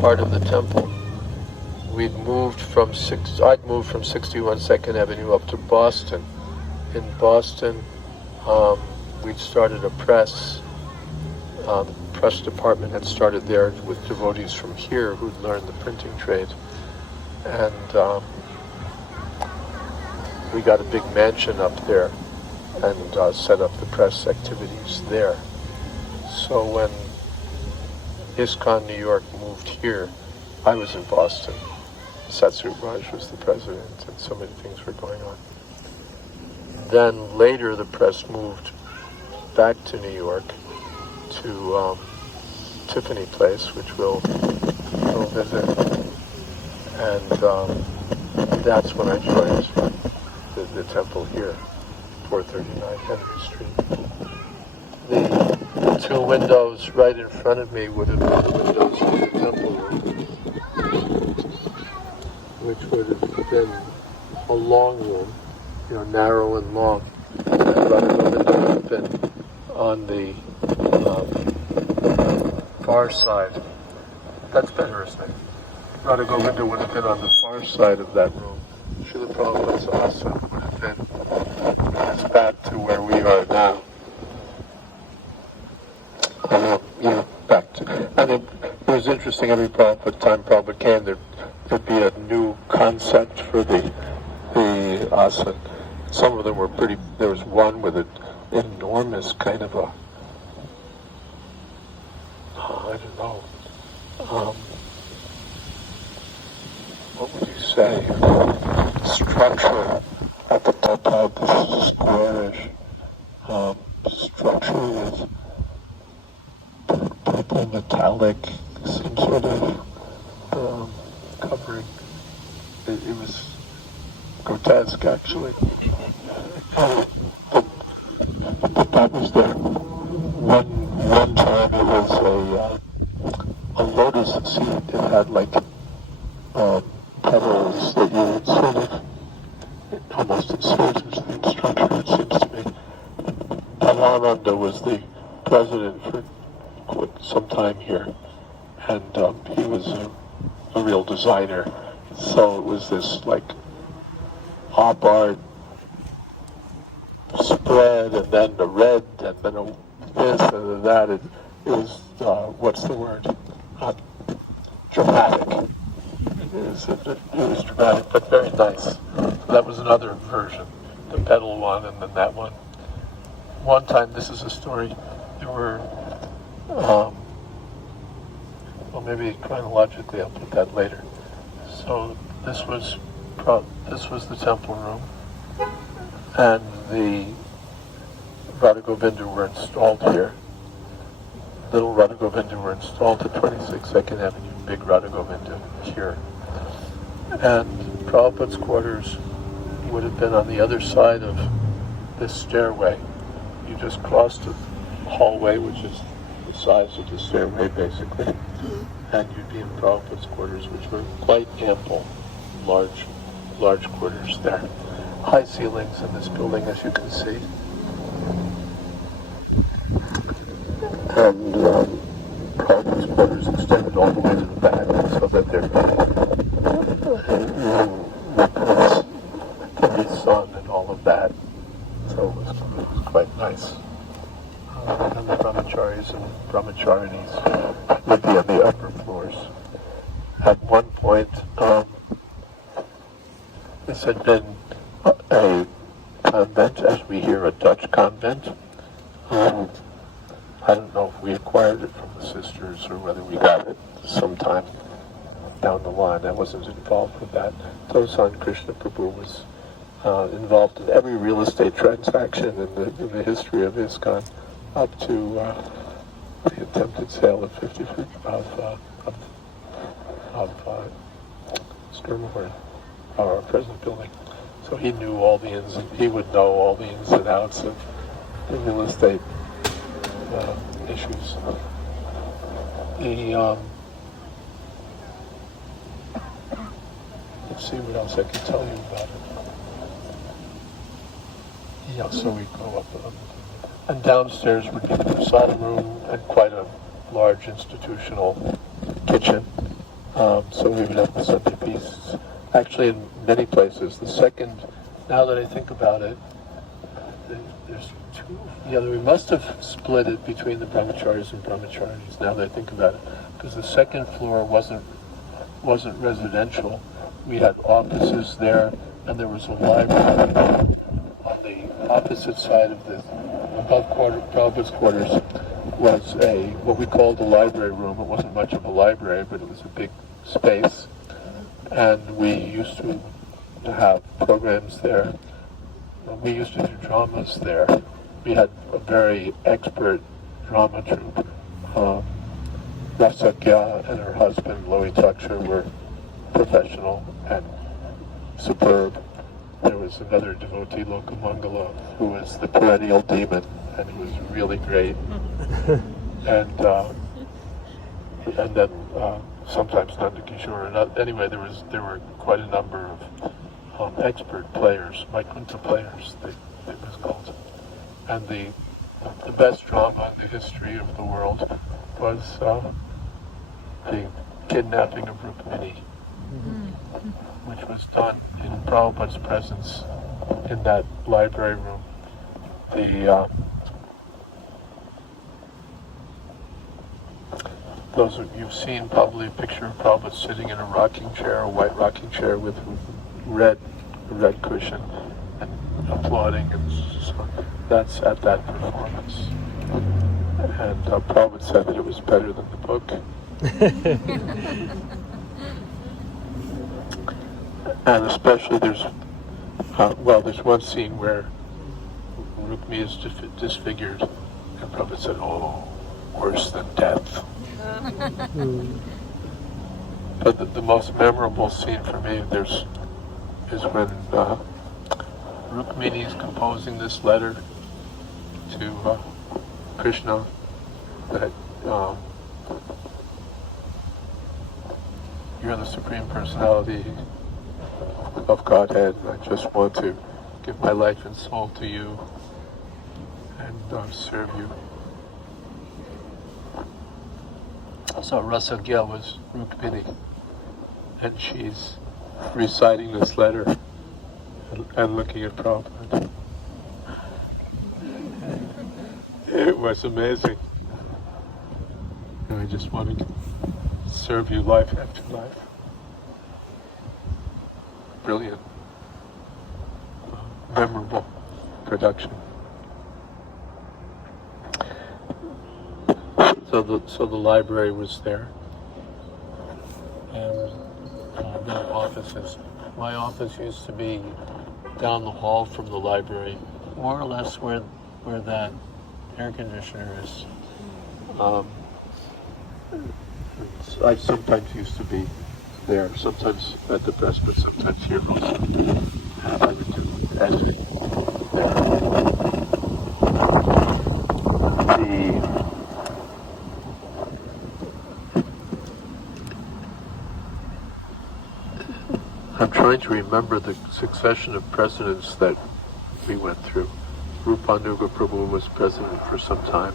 part of the temple. I'd moved from 61 Second Avenue up to Boston. In Boston, we'd started a press. The press department had started there with devotees from here who'd learned the printing trade. And we got a big mansion up there and set up the press activities there. So when ISKCON New York moved here, I was in Boston. Satsuru Raj was the president, and so many things were going on. Then later the press moved back to New York to Tiffany Place, which we'll visit. And that's when I joined the temple here, 439 Henry Street. The two windows right in front of me would have been the windows of the temple room, which would have been a long room, narrow and long. And the window would have been on the far side. That's better, isn't it? Radha Govinda would have been on the far side of that room. Srila Prabhupada's asana would have been back to where we are now. Back to. And it was interesting. Every time Prabhupada came, there'd be a new concept for the asana. Some of them were pretty. There was one with an enormous kind of a. I don't know. What would you say? Structure at the top of this squarish structure with purple metallic, some sort of covering. It was grotesque, actually. But that was there. One time it was a lotus seed. It had like petals that you would sort of almost insert into the structure, it seems to me. Ananda was the president for some time here, and he was a real designer. So it was this like op art spread, and then the red, and then this and that. It was what's the word? Dramatic. It was dramatic, but very nice. So that was another version, the petal one, and then that one. One time, this is a story. There were, well, maybe chronologically, I'll put that later. So this was the temple room, and the Radha Govinda were installed here. Little Radha Govinda were installed at 26 Second Avenue, big Radha Govinda here. And Prabhupada's quarters would have been on the other side of this stairway. You just crossed a hallway, which is the size of the stairway, basically, and you'd be in Prabhupada's quarters, which were quite ample, large quarters there. High ceilings in this building, as you can see. And Prabhupada's quarters extended all the way to the back, so that they're from the sun and all of that. So it was quite nice. And the brahmacharis and brahmacharinis would be on the upper floors. At one point, this had been a convent, as we hear, a Dutch convent. I don't know if we acquired it from the sisters or whether we got it sometime down the line. I wasn't involved with that. Tosan Krishna Prabhu was involved in every real estate transaction in the history of ISKCON, up to the attempted sale of 50 of Skirmore, our present building. So he knew all the he would know all the ins and outs of the real estate issues. Let's see what else I can tell you about it. Yeah, so we go up, and downstairs would be the prasada room and quite a large institutional kitchen. So we would have the Sunday feasts. Actually, in many places. The second, now that I think about it, there's two. Yeah, we must have split it between the brahmacharis and brahmacharis. Now that I think about it, because the second floor wasn't residential. We had offices there, and there was a library on the opposite side of the above Prabhupada's quarters. Was what we called a library room. It wasn't much of a library, but it was a big space, and we used to have programs there. We used to do dramas there. We had a very expert drama troupe. Rasakya and her husband, Lohi Taksha, were professional and superb. There was another devotee, Lokamangala, who was the perennial demon, and he was really great. And then sometimes Nandakishore. Anyway, there were quite a number of expert players, Vaikuntha players, it was called. And the best drama in the history of the world was the kidnapping of Rukmini, which was done in Prabhupada's presence in that library room. Those of you've seen probably a picture of Prabhupada sitting in a rocking chair, a white rocking chair with red cushion, and applauding, and so that's at that performance. And Prabhupada said that it was better than the book. And especially there's one scene where Rukmi is disfigured, and Prabhupada said, "Oh, worse than death." But the most memorable scene for me is when Rukmini is composing this letter to Krishna that you're the Supreme Personality of Godhead. I just want to give my life and soul to you and serve you. So Rasagya was Rukmini, and she's reciting this letter and looking at Prabhupada. It was amazing. And I just want to serve you life after life. Brilliant, memorable production. So the library was there, and there were offices. My office used to be down the hall from the library, more or less where that air conditioner is. I sometimes used to be there, sometimes at the press, but sometimes here also. I would do editing there. I'm trying to remember the succession of presidents that we went through. Rupanuga Prabhu was president for some time.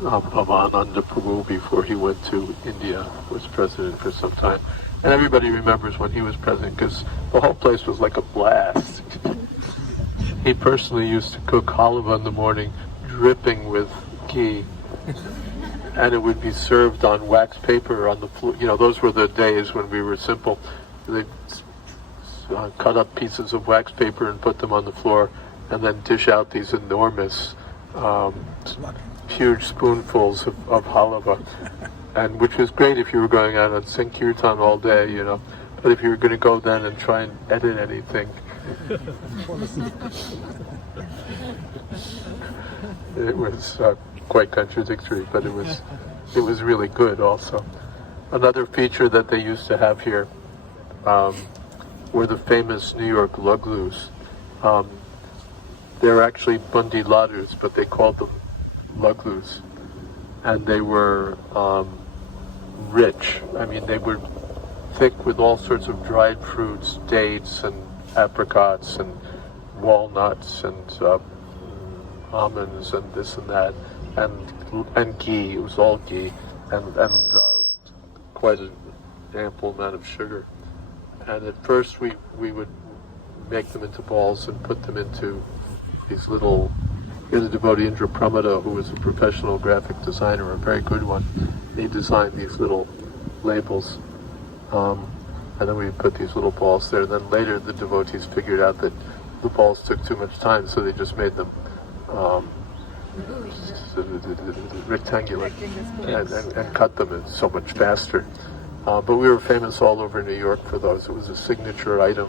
Bhavananda Prabhu, before he went to India, was president for some time. And everybody remembers when he was president, because the whole place was like a blast. He personally used to cook halva in the morning, dripping with ghee. And it would be served on wax paper on the floor. You know, those were the days when we were simple. They'd cut up pieces of wax paper and put them on the floor, and then dish out these enormous, huge spoonfuls of halava, and which was great if you were going out on Sankirtan all day, you know. But if you were going to go then and try and edit anything, it was quite contradictory, but it was really good also. Another feature that they used to have here were the famous New York luglus. They're actually bundi ladus, but they called them luglus, and they were rich. I mean, they were thick with all sorts of dried fruits, dates and apricots and walnuts and almonds and this and that, and ghee. It was all ghee, and quite an ample amount of sugar. And at first we would make them into balls and put them into these little, here's a devotee, Indra Pramada, who was a professional graphic designer, a very good one. He designed these little labels. And then we put these little balls there. And then later the devotees figured out that the balls took too much time, so they just made them rectangular and cut them. It's so much faster. But we were famous all over New York for those. It was a signature item.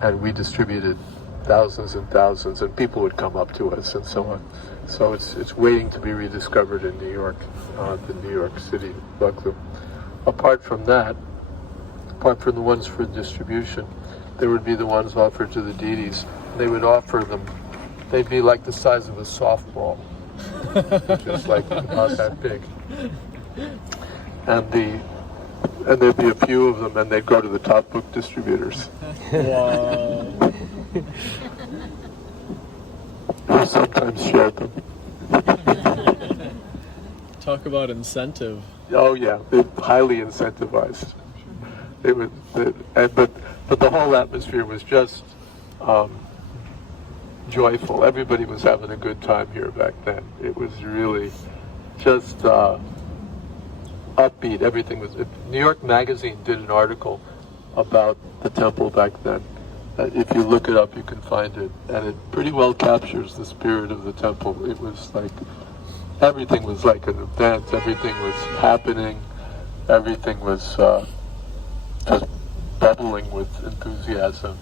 And we distributed thousands and thousands, and people would come up to us and so on. So it's waiting to be rediscovered in New York, the New York City Bug Club. Apart from that, apart from the ones for distribution, there would be the ones offered to the deities. They would offer them, they'd be like the size of a softball, just like about that big. And there'd be a few of them, and they'd go to the top book distributors. Wow. We sometimes shared them. Talk about incentive. Oh yeah, they're highly incentivized. But the whole atmosphere was just joyful. Everybody was having a good time here back then. It was really just upbeat. Everything was. New York Magazine did an article about the temple back then. If you look it up, you can find it, and it pretty well captures the spirit of the temple. It was like everything was like an event. Everything was happening. Everything was just bubbling with enthusiasm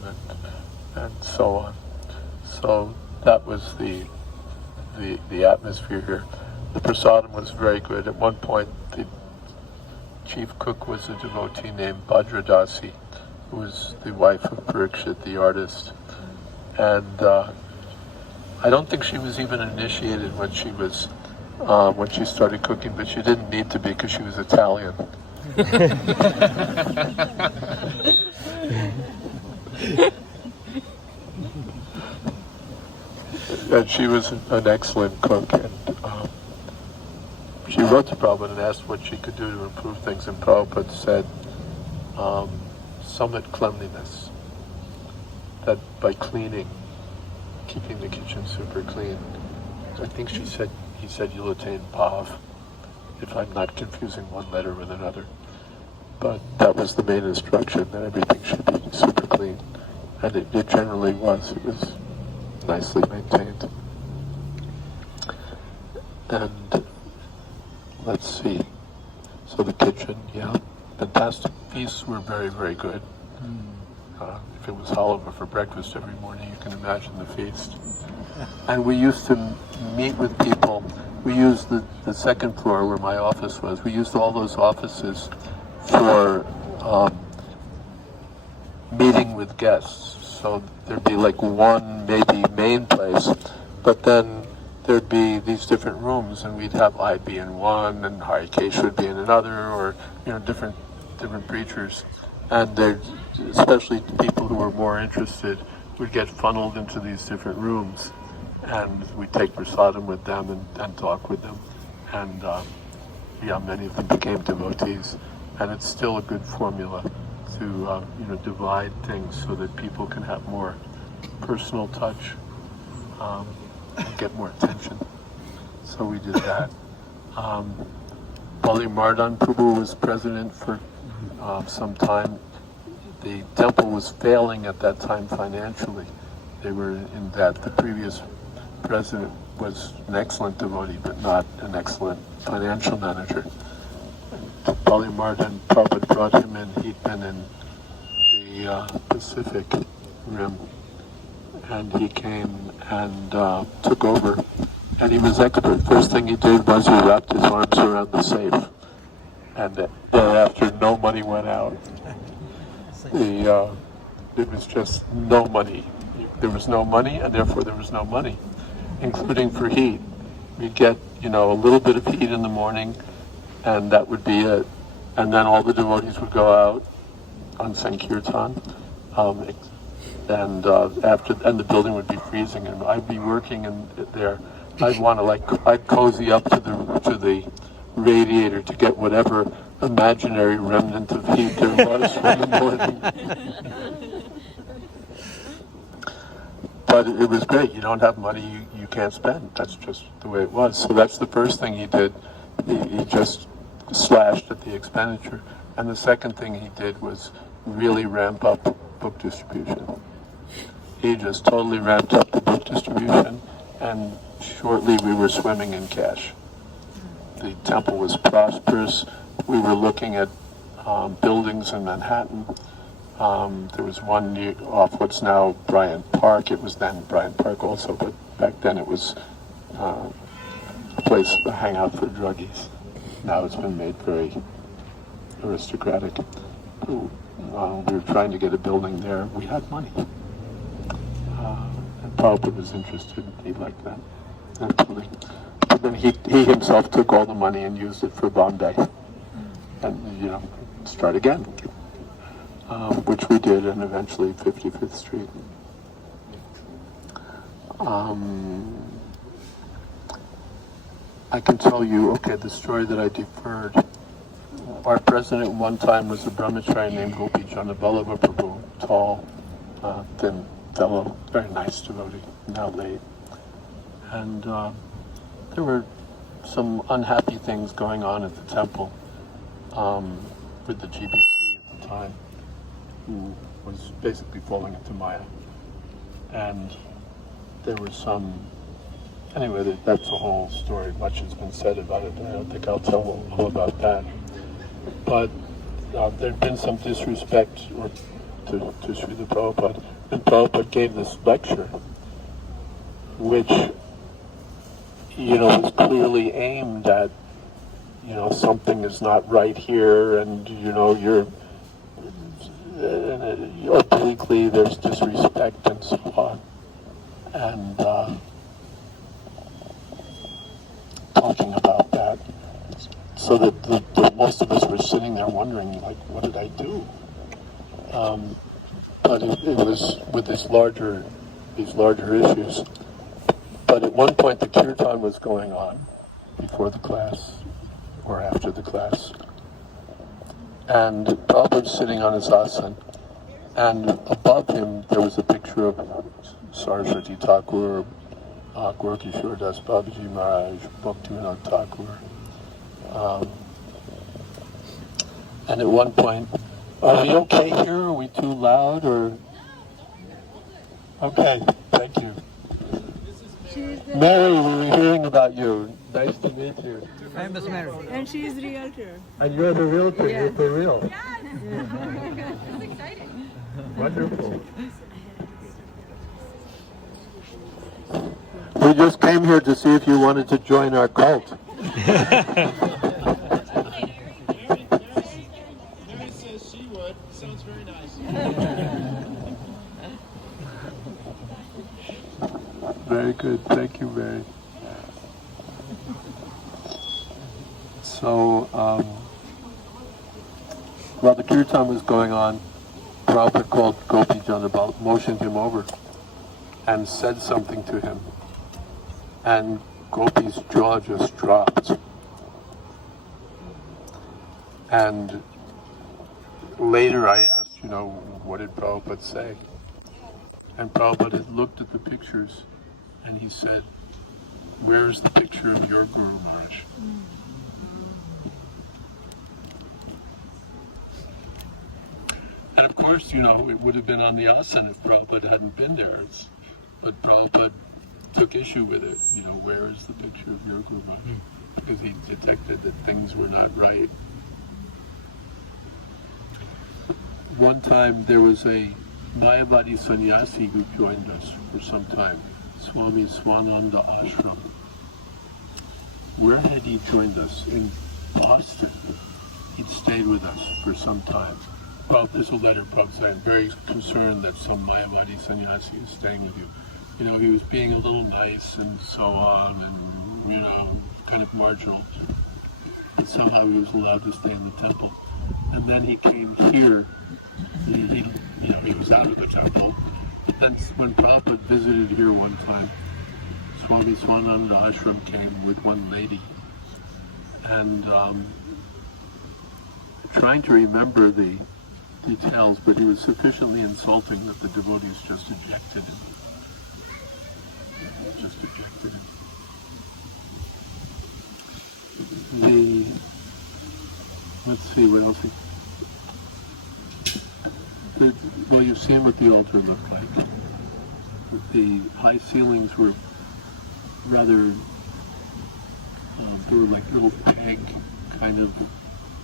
and so on. So that was the atmosphere here. The prasadam was very good. At one point, the chief cook was a devotee named Bhadradasi, who was the wife of Parikshit, the artist. And I don't think she was even initiated when she started cooking, but she didn't need to be because she was Italian. And she was an excellent cook, and she wrote to Prabhupada and asked what she could do to improve things, and Prabhupada said, summit cleanliness, that by cleaning, keeping the kitchen super clean, I think he said you'll attain bhav, if I'm not confusing one letter with another. But that was the main instruction, that everything should be super clean. And it generally was. It was nicely maintained. And let's see. So the kitchen, yeah, fantastic. Feasts were very, very good. If it was halava for breakfast every morning, you can imagine the feast. And we used to meet with people. We used the second floor where my office was. We used all those offices for meeting with guests. So there'd be like one maybe main place, but then there'd be these different rooms, and we'd have I be in one, and Harikesh would be in another, or different preachers. And especially people who were more interested would get funneled into these different rooms, and we'd take prasadam with them and talk with them. And many of them became devotees. And it's still a good formula to divide things so that people can have more personal touch and get more attention. So we did that. Bali Mardan Prabhu was president for some time. The temple was failing at that time financially. They were in that. The previous president was an excellent devotee, but not an excellent financial manager. Bali Mardan, Prabhupada brought him in. He'd been in the Pacific Rim, and he came and took over. And he was expert. First thing he did was he wrapped his arms around the safe, and thereafter no money went out. There was just no money. There was no money, and therefore there was no money, including for heat. We'd get a little bit of heat in the morning, and that would be it. And then all the devotees would go out on Sankirtan, and the building would be freezing, and I'd be working in there. I'd cozy up to the radiator to get whatever imaginary remnant of heat there was from the morning. But it was great. You don't have money you can't spend. That's just the way it was. So that's the first thing he did. He just slashed at the expenditure. And the second thing he did was really ramp up book distribution. He just totally ramped up the book distribution, and shortly we were swimming in cash. The temple was prosperous. We were looking at buildings in Manhattan. There was one off what's now Bryant Park. It was then Bryant Park also, but back then it was a place, a hangout for druggies. Now it's been made very aristocratic. We were trying to get a building there. We had money. And Prabhupada was interested. He liked that building. But then he himself took all the money and used it for Bombay. And, start again. Which we did, and eventually 55th Street. I can tell you, the story that I deferred. Our president one time was a brahmachari named Gopi Janaballabha Prabhu, tall, thin fellow, very nice devotee, now late. And there were some unhappy things going on at the temple with the GBC at the time, who was basically falling into Maya. And there were some, anyway, that's the whole story. Much has been said about it, and I don't think I'll tell all about that. But there'd been some disrespect to Srila Prabhupada, and Prabhupada gave this lecture, which, was clearly aimed at, something is not right here, and, you're, obliquely there's disrespect and so on. And talking about that, so that the most of us were sitting there wondering, like, what did I do? But it was with these larger issues. But at one point the kirtan was going on before the class or after the class. And Prabhupada's sitting on his asana, and above him there was a picture of Saraswati Thakur, Gorkishore Das Babaji Maharaj, Bhaktivinoda Thakur. And at one point, are we okay here? Are we too loud? Or okay, thank you. Mary, we were hearing about you. Nice to meet you. Famous Mary. And she is realtor. And you're the realtor. Yes. You're for real. Yes. That's exciting. Wonderful. We just came here to see if you wanted to join our cult. Mary says she would. Sounds very nice. Very good. Thank you, Mary. So, while the kirtan was going on, Prabhupada called Gopi Janabal, motioned him over, and said something to him. And Gopi's jaw just dropped. And later I asked, what did Prabhupada say? And Prabhupada had looked at the pictures, and he said, "Where's the picture of your Guru Maharaj?" And of course, it would have been on the asana if Prabhupada hadn't been there. But Prabhupada took issue with it. Where is the picture of your Guru Maharaj? Because he detected that things were not right. One time there was a Mayavadi sannyasi who joined us for some time, Swami Swananda Ashram. Where had he joined us? In Boston. He'd stayed with us for some time. Well, there's a letter, Prabhupada saying, very concerned that some Mayavadi sannyasi is staying with you. He was being a little nice and so on, and, kind of marginal. But somehow he was allowed to stay in the temple. And then he came here. He was out of the temple. But then when Prabhupada visited here one time, Swami Swananda Ashram came with one lady. and trying to remember the details, but he was sufficiently insulting that the devotees just ejected him. Let's see, what else? Well, you've seen what the altar looked like. The high ceilings were rather, they were like little peg kind of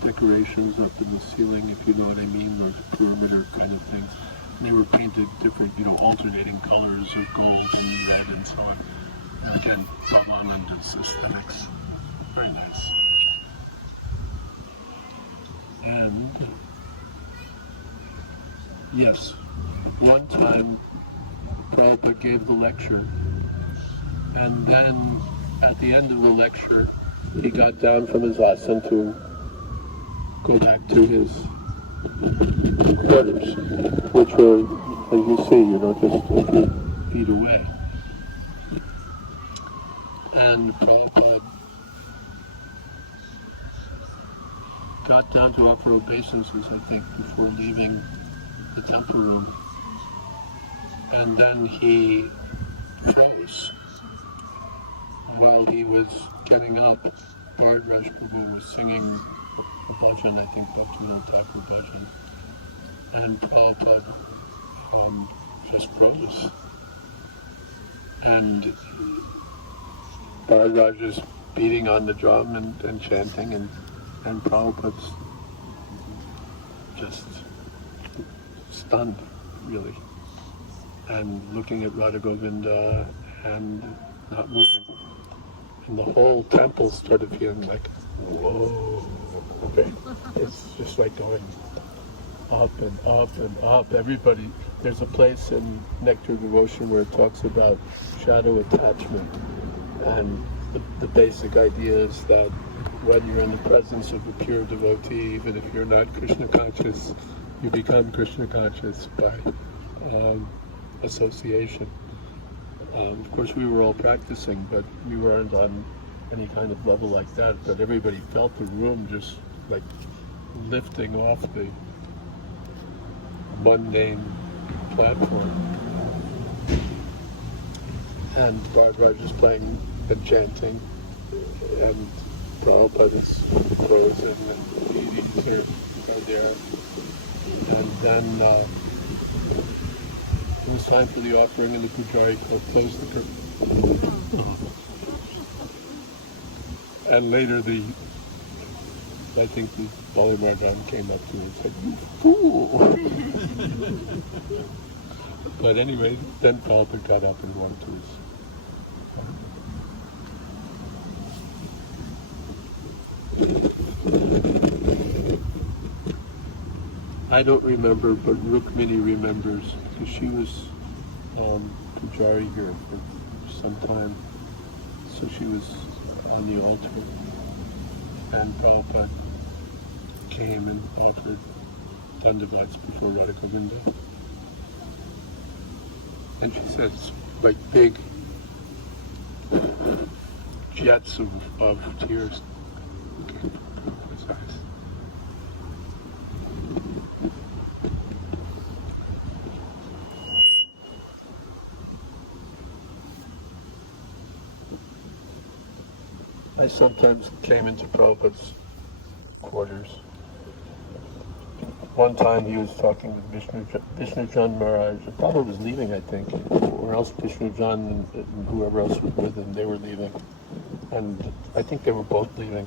decorations up in the ceiling, if you know what I mean, those perimeter kind of things. And they were painted different, alternating colors of gold and red and so on. And again, Brahmananda's aesthetics. Very nice. And yes, one time Prabhupada gave the lecture, and then at the end of the lecture, he got down from his asana to go back to his quarters, which were, as you see, just a few feet away. And Prabhupada got down to offer obeisances, I think, before leaving the temple room. And then he froze. While he was getting up, Bharadwaj Prabhu was singing the bhajan, I think Bhaktivinoda Thakur bhajan. And Prabhupada just froze. And Bharadwaj is beating on the drum and chanting, and Prabhupada's just stunned, really, and looking at Radha Govinda and not moving. And the whole temple started feeling like, whoa. Okay. It's just like going up and up and up. Everybody, there's a place in Nectar Devotion where it talks about shadow attachment. And the basic idea is that when you're in the presence of a pure devotee, even if you're not Krishna conscious, you become Krishna conscious by association. Of course, we were all practicing, but we weren't on any kind of level like that. But everybody felt the room just like lifting off the mundane platform. And Bharadwaj is playing and chanting, and Prabhupada is frozen, and he's here or there. And then it was time for the offering, and the pujari closed the curtain. And later I think the Bali Maharaj came up to me and said, "You fool!" But anyway, then Prabhupada got up and went to his. I don't remember, but Rukmini remembers, because she was Pujari here for some time. So she was on the altar, and Prabhupada came and offered dandavats before Radha Govinda. And she said it's like big jets of tears. Okay. His eyes. I sometimes came into Prabhupada's quarters. One time he was talking with Vishnu Jan Maharaj. Prabhupada was leaving, I think, or else Vishnu Jan and whoever else was with him, they were leaving. And I think they were both leaving.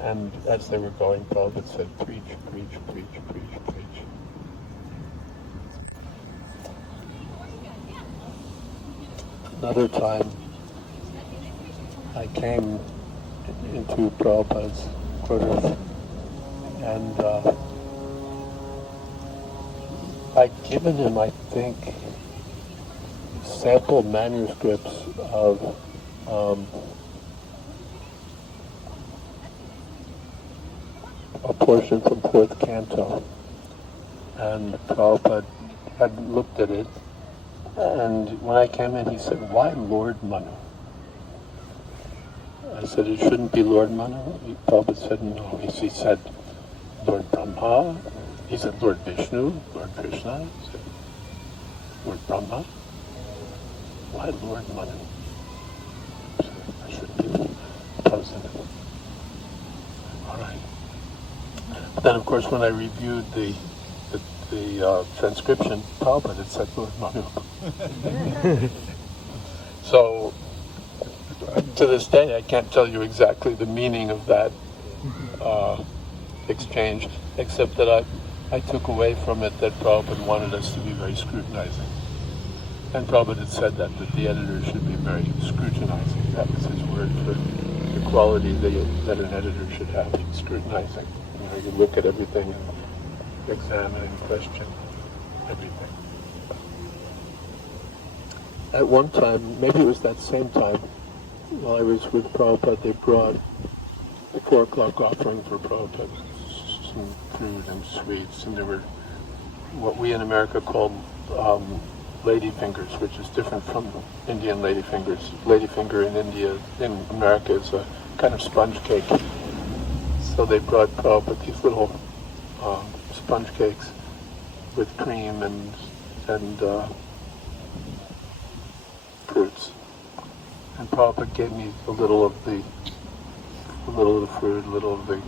And as they were going, Prabhupada said, "Preach, preach, preach, preach, preach." Another time, I came into Prabhupada's quarters, and I'd given him, I think, sample manuscripts of a portion from fourth canto, and Prabhupada had looked at it, and when I came in, he said, "Why Lord Manu?" I said, it shouldn't be Lord Manu. Prabhupada said, no. He said, Lord Brahma. He said, Lord Vishnu, Lord Krishna. He said, Lord Brahma. Why Lord Manu? I said, I shouldn't be present. All right. Then, of course, when I reviewed the transcription, Prabhupada had said Lord Manu. So, to this day, I can't tell you exactly the meaning of that exchange, except that I took away from it that Prabhupada wanted us to be very scrutinizing. And Prabhupada had said that the editor should be very scrutinizing. That was his word for the quality that an editor should have, scrutinizing. You look at everything and examine and question everything. At one time, maybe it was that same time, while I was with Prabhupada, they brought the 4 o'clock offering for Prabhupada, some food and sweets, and there were what we in America call lady fingers, which is different from Indian lady fingers. Lady finger in India, in America, is a kind of sponge cake. So they brought Prabhupada these little sponge cakes with cream and fruits. And Prabhupada gave me a little of the fruit, a little of the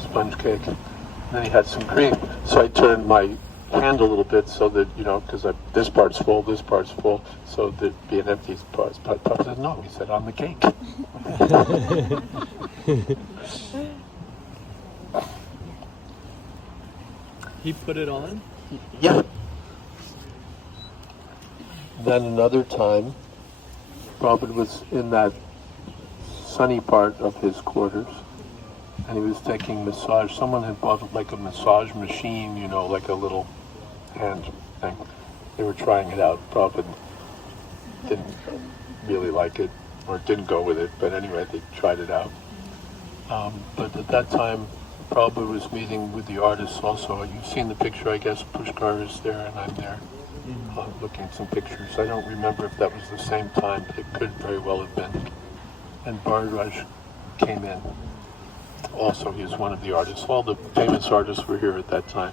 sponge cake. And then he had some cream. So I turned my hand a little bit so that, because this part's full, so there'd be an empty part. But Prabhupada said, no, he said, on the cake. He put it on? Yeah. Then another time, Prabhupada was in that sunny part of his quarters, and he was taking massage. Someone had bought like a massage machine, like a little hand thing. They were trying it out. Prabhupada didn't really like it, or didn't go with it, but anyway, they tried it out. But at that time, Prabhupada was meeting with the artists also. You've seen the picture, I guess. Pushkar is there, and I'm there, looking at some pictures. I don't remember if that was the same time, but it could very well have been. And Bharadwaj came in. Also, he was one of the artists. All the famous artists were here at that time.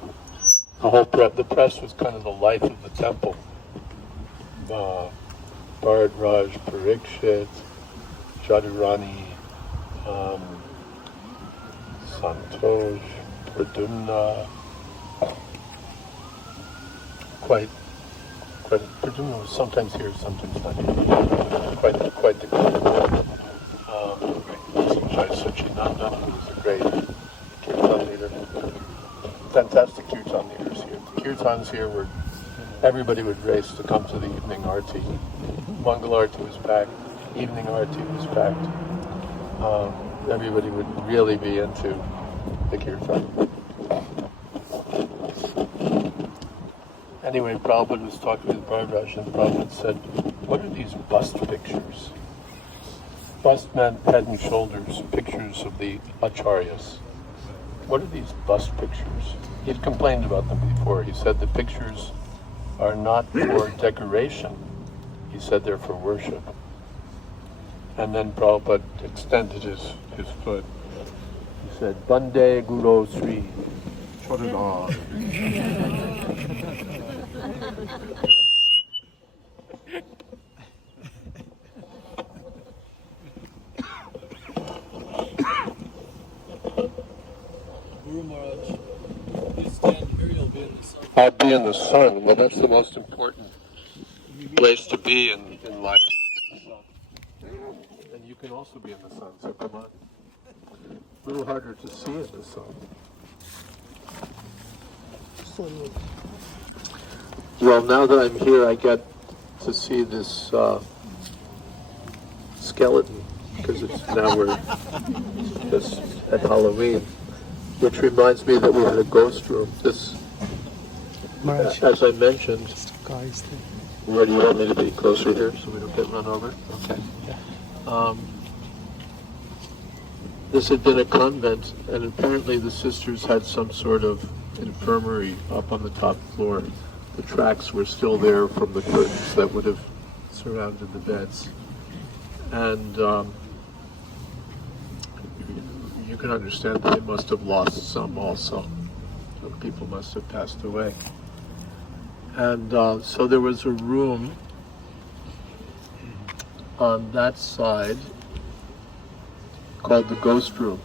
The press was kind of the life of the temple. Bharadwaj, Parikshit, Jadurani, Santosh, Pradumna, Pradumna was sometimes here, sometimes not here. Quite the group. Sachinanda, who was a great kirtan leader. Fantastic kirtan leaders here. The kirtans here were, everybody would race to come to the evening arti. Mangal arti was packed, evening arti was packed. Everybody would really be into the kirtan. Anyway, Prabhupada was talking with Bharadwaj, and Prabhupada said, what are these bust pictures? Bust meant head and shoulders, pictures of the acharyas. What are these bust pictures? He'd complained about them before. He said the pictures are not for decoration. He said they're for worship. And then Prabhupada extended his foot. He said, Bande Guru Sri Chodana. Guru Maharaj, you stand here, you'll be in the sun. I'll be in the sun. Well, that's the most important place to be in life. And you can also be in the sun, so come on. A little harder to see in the sun. Well, now that I'm here, I get to see this skeleton, because we're just at Halloween, which reminds me that we had a ghost room. This, as I mentioned, where do you want me to be? Closer here so we don't get run over? Okay. This had been a convent, and apparently the sisters had some sort of infirmary up on the top floor. The tracks were still there from the curtains that would have surrounded the beds. And you can understand that they must have lost some also. Some people must have passed away. And so there was a room on that side called the ghost room.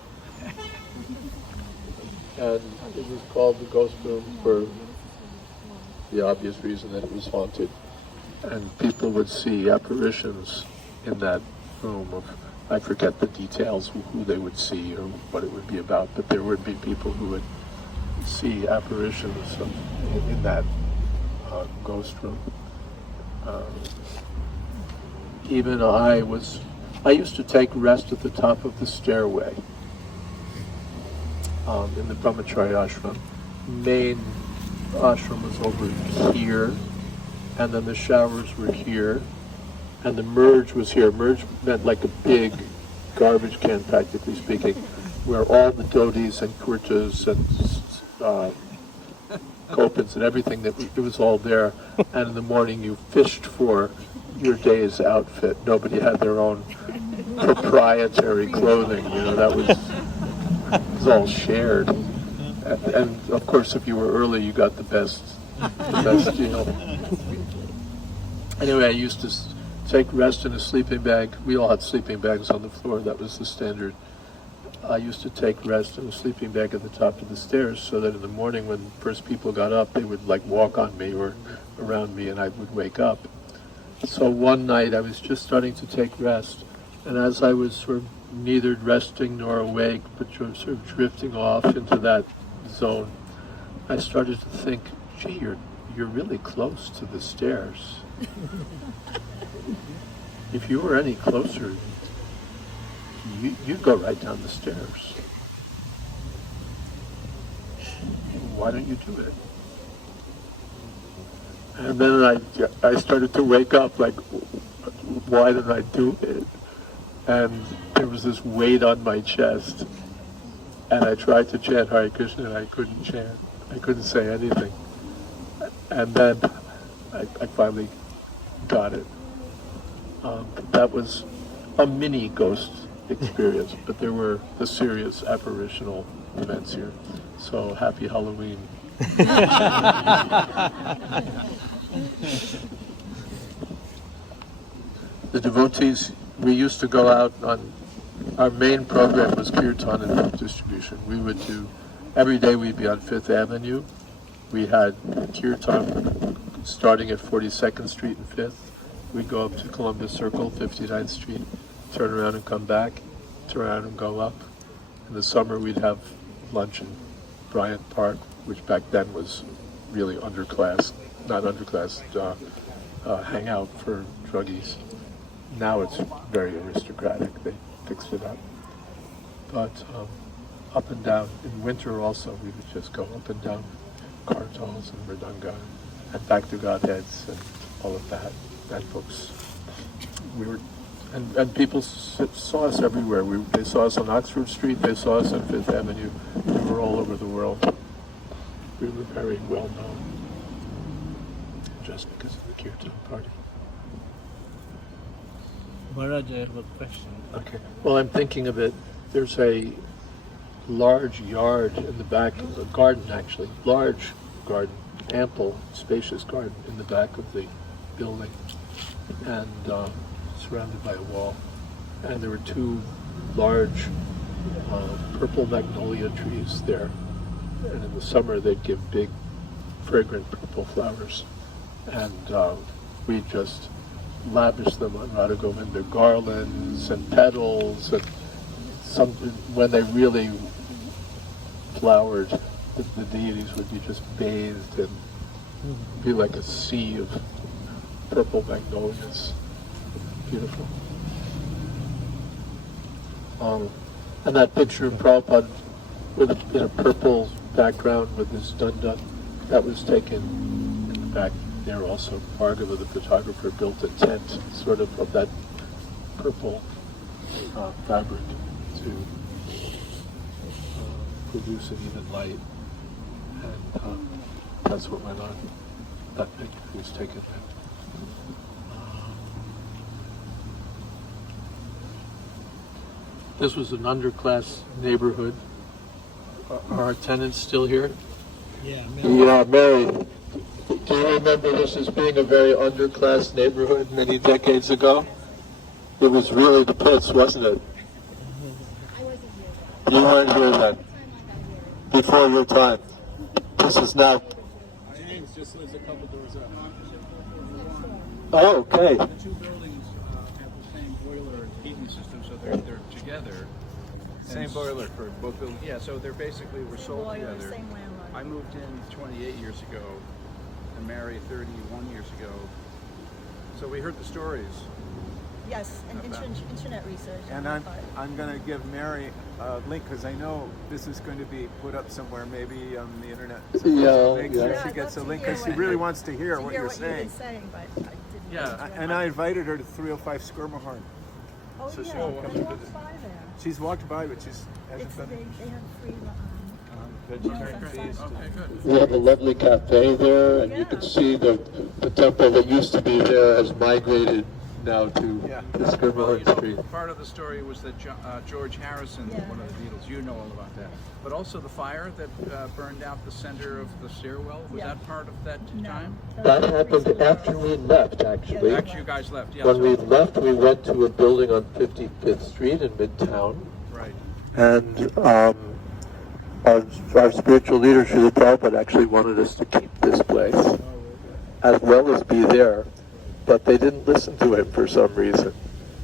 And it was called the ghost room for the obvious reason that it was haunted. And people would see apparitions in that room of, I forget the details, who they would see or what it would be about, but there would be people who would see apparitions in that ghost room. Even I used to take rest at the top of the stairway in the Brahmachari ashram. Main ashram was over here, and then the showers were here, and the merge was here. Merge meant like a big garbage can, practically speaking, where all the dhotis and kurtas and kopans and everything, it was all there. And in the morning you fished for your day's outfit. Nobody had their own proprietary clothing, that was all shared. And of course, if you were early, you got the best. Anyway, I used to take rest in a sleeping bag. We all had sleeping bags on the floor. That was the standard. I used to take rest in a sleeping bag at the top of the stairs, so that in the morning when first people got up, they would walk on me or around me, and I would wake up. So one night I was just starting to take rest, and as I was sort of neither resting nor awake, but sort of drifting off into that zone, I started to think, gee, you're really close to the stairs. If you were any closer, you'd go right down the stairs. Why don't you do it? And then I started to wake up, like, why didn't I do it? And there was this weight on my chest, and I tried to chant Hare Krishna, and I couldn't chant. I couldn't say anything. And then I finally got it. That was a mini ghost experience, but there were the serious apparitional events here. So happy Halloween. The devotees, we used to go out on, our main program was kirtan and book distribution. We would do, every day we'd be on 5th Avenue. We had kirtan starting at 42nd Street and 5th. We'd go up to Columbus Circle, 59th Street, turn around and come back, turn around and go up. In the summer we'd have lunch in Bryant Park, which back then was really underclass, not underclass, hangout for druggies. Now it's very aristocratic, they fixed it up. But up and down, in winter also, we would just go up and down Kartals and Mridanga and back to Godheads and all of that, and books. We were, and people saw us everywhere. They saw us on Oxford Street, they saw us on 5th Avenue. We were all over the world. We were very well known, just because of the Kirtan party. Maharaj, I have a question. Okay. Well, I'm thinking of it. There's a large yard in the back, a garden actually, large garden, ample, spacious garden in the back of the building, and surrounded by a wall. And there were 2 large purple magnolia trees there. And in the summer they'd give big, fragrant purple flowers. And we just lavished them on Radha Govinda garlands and petals, and when they really flowered, the deities would be just bathed and be like a sea of purple magnolias. Beautiful. And that picture of Prabhupada in a purple background with his dunda, that was taken back there also. Bhargava, the photographer, built a tent sort of that purple fabric to produce an even light. And that's what went on. That picture was taken there. This was an underclass neighborhood. Are our tenants still here? Yeah, Yeah, Mary. Do you remember this as being a very underclass neighborhood many decades ago? It was really the pits, wasn't it? You weren't here then. Before your time. This is now. James just lives a couple doors up. Oh, okay. The two buildings have the same boiler and heating system, so they're together. Same boiler for both buildings. Yeah, so they're basically were sold Boiler, together. same landlord. I moved in 28 years ago, and Mary 31 years ago. So we heard the stories. Yes, and internet research. And I'm going to give Mary a link because I know this is going to be put up somewhere, maybe on the internet. So Yeah, make yeah. sure Yeah, she I'd gets a love to link hear because she what really you- wants to hear what you're you've saying. been saying, but I didn't. Yeah. And I invited her to 305 Skirmahorn. Oh so yeah, she'll I come walked visit. by there. She's walked by, but she It's, hasn't they been. have free. Vegetarian Okay. feast. Okay, good. We have a lovely cafe there, and you Yeah. can see the temple that used to be there has migrated now to Yeah. the Well, Skirmahorn you know, Street. part of the story was that George Harrison, Yeah. one of the Beatles, you know all about that. But also the fire that burned out the center of the stairwell, was Yeah. that part of that No. time? That happened after we left, actually. Yeah. After you guys left, yeah. When so- we left, we went to a building on 55th Street in Midtown, Right. and our spiritual leader, Srila Prabhupada, actually wanted us to keep this place, as well as be there, but they didn't listen to him for some reason.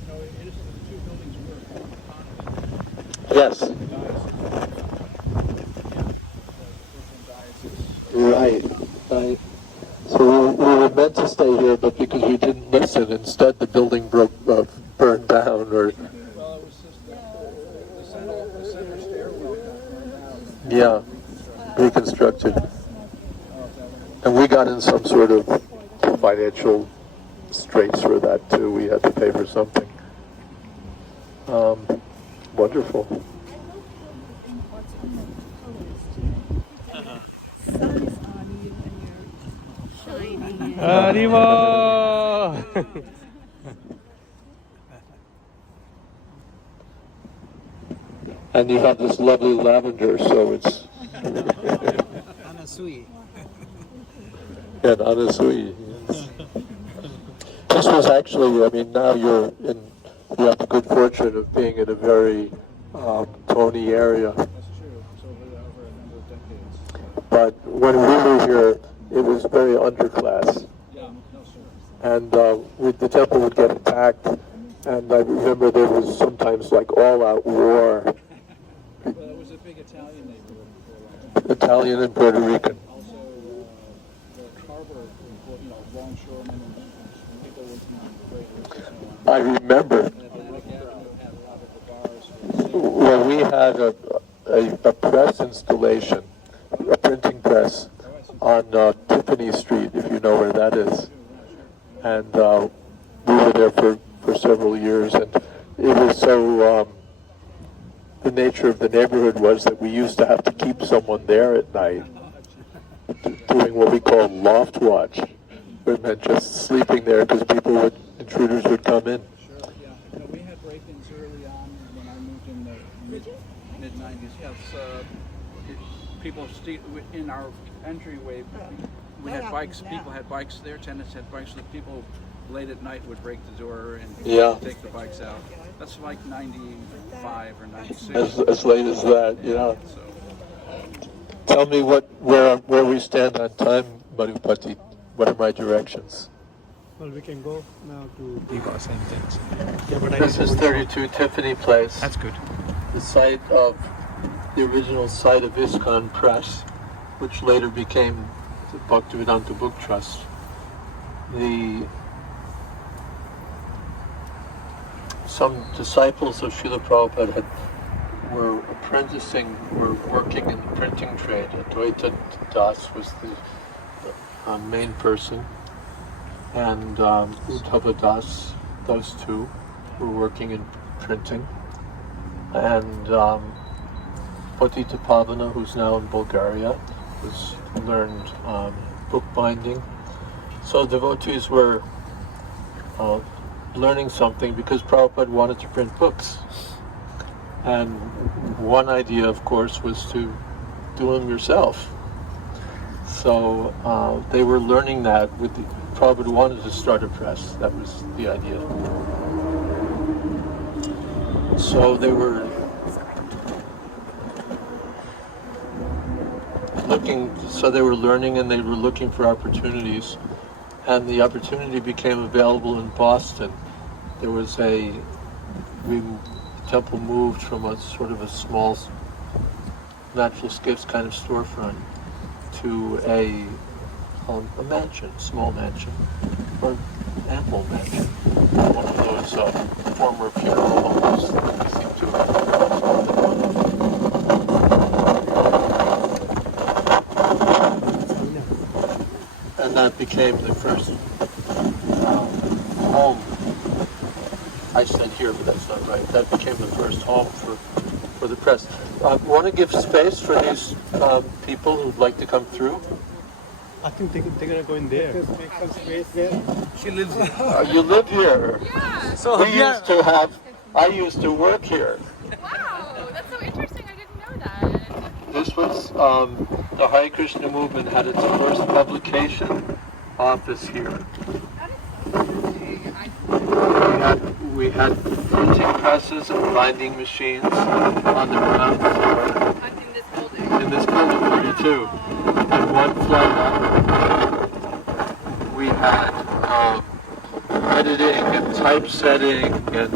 No, it is the two buildings were convent. Yes, right, right. So we were meant to stay here, but because we didn't listen, instead the building burned down, or Well, it was just the center stairwell got burned out. yeah, reconstructed. And we got in some sort of financial straits for that too. We had to pay for something. Wonderful. Sun is on you and you're shining. Arriba! And you have this lovely lavender, so it's Anasui. and anasui. Yes. This was actually, I mean, now you have the good fortune of being in a very Tony area. That's true. It's over a number of decades. But when we were here, it was very underclass. Yeah, no, sure. And the temple would get attacked, and I remember there was sometimes like all-out war, Well, it was a big Italian neighborhood before long. Italian and Puerto Rican. Also, the harbor, longshoremen and people working on freighters and so on. I remember And Atlantic Avenue had a lot of the bars. when we had a press installation, a printing press, on Tiffany Street, if you know where that is. And we were there for several years, and it was so, the nature of the neighborhood was that we used to have to keep someone there at night, doing what we call loft watch. It meant just sleeping there because intruders would come in. Sure, yeah. No, we had break-ins early on when I moved in the mid-90s. Yes, people in our entryway, we had bikes. People had bikes there. Tenants had bikes. So the people late at night would break the door and Yeah. take the bikes out. That's like 95 or 96. As late as that, yeah. So, Tell me where we stand on time, Madhupati. What are my directions? Well, we can go now to Diva sentence. Yeah, but This is 32 Tiffany Place. That's good. The site of the original site of ISKCON Press, which later became the Bhaktivedanta Book Trust. Some disciples of Srila Prabhupada were working in the printing trade. Jayadvaita Das was the main person, and Uddhava Das, those two were working in printing. And Patita Pavana, who's now in Bulgaria, learned bookbinding. So devotees were learning something because Prabhupada wanted to print books. And one idea, of course, was to do them yourself. So they were learning that with the Prabhupada wanted to start a press. That was the idea. So they were learning and they were looking for opportunities. And the opportunity became available in Boston. There was the temple moved from a sort of a small natural skiffs kind of storefront to a mansion, small mansion, or ample mansion. One of those former funeral homes that seem to have. And that became the first home. I said here, but that's not right. That became the first home for the press. Want to give space for these people who'd like to come through? I think they're gonna go in there. She lives here. You live here. Yeah. So I used to work here. Wow, that's so interesting. I didn't know that. This was, the Hare Krishna movement had its first publication office here. We had printing presses and binding machines on the ground floor. In this building. In this building, 32. And one floor up, we had editing and typesetting and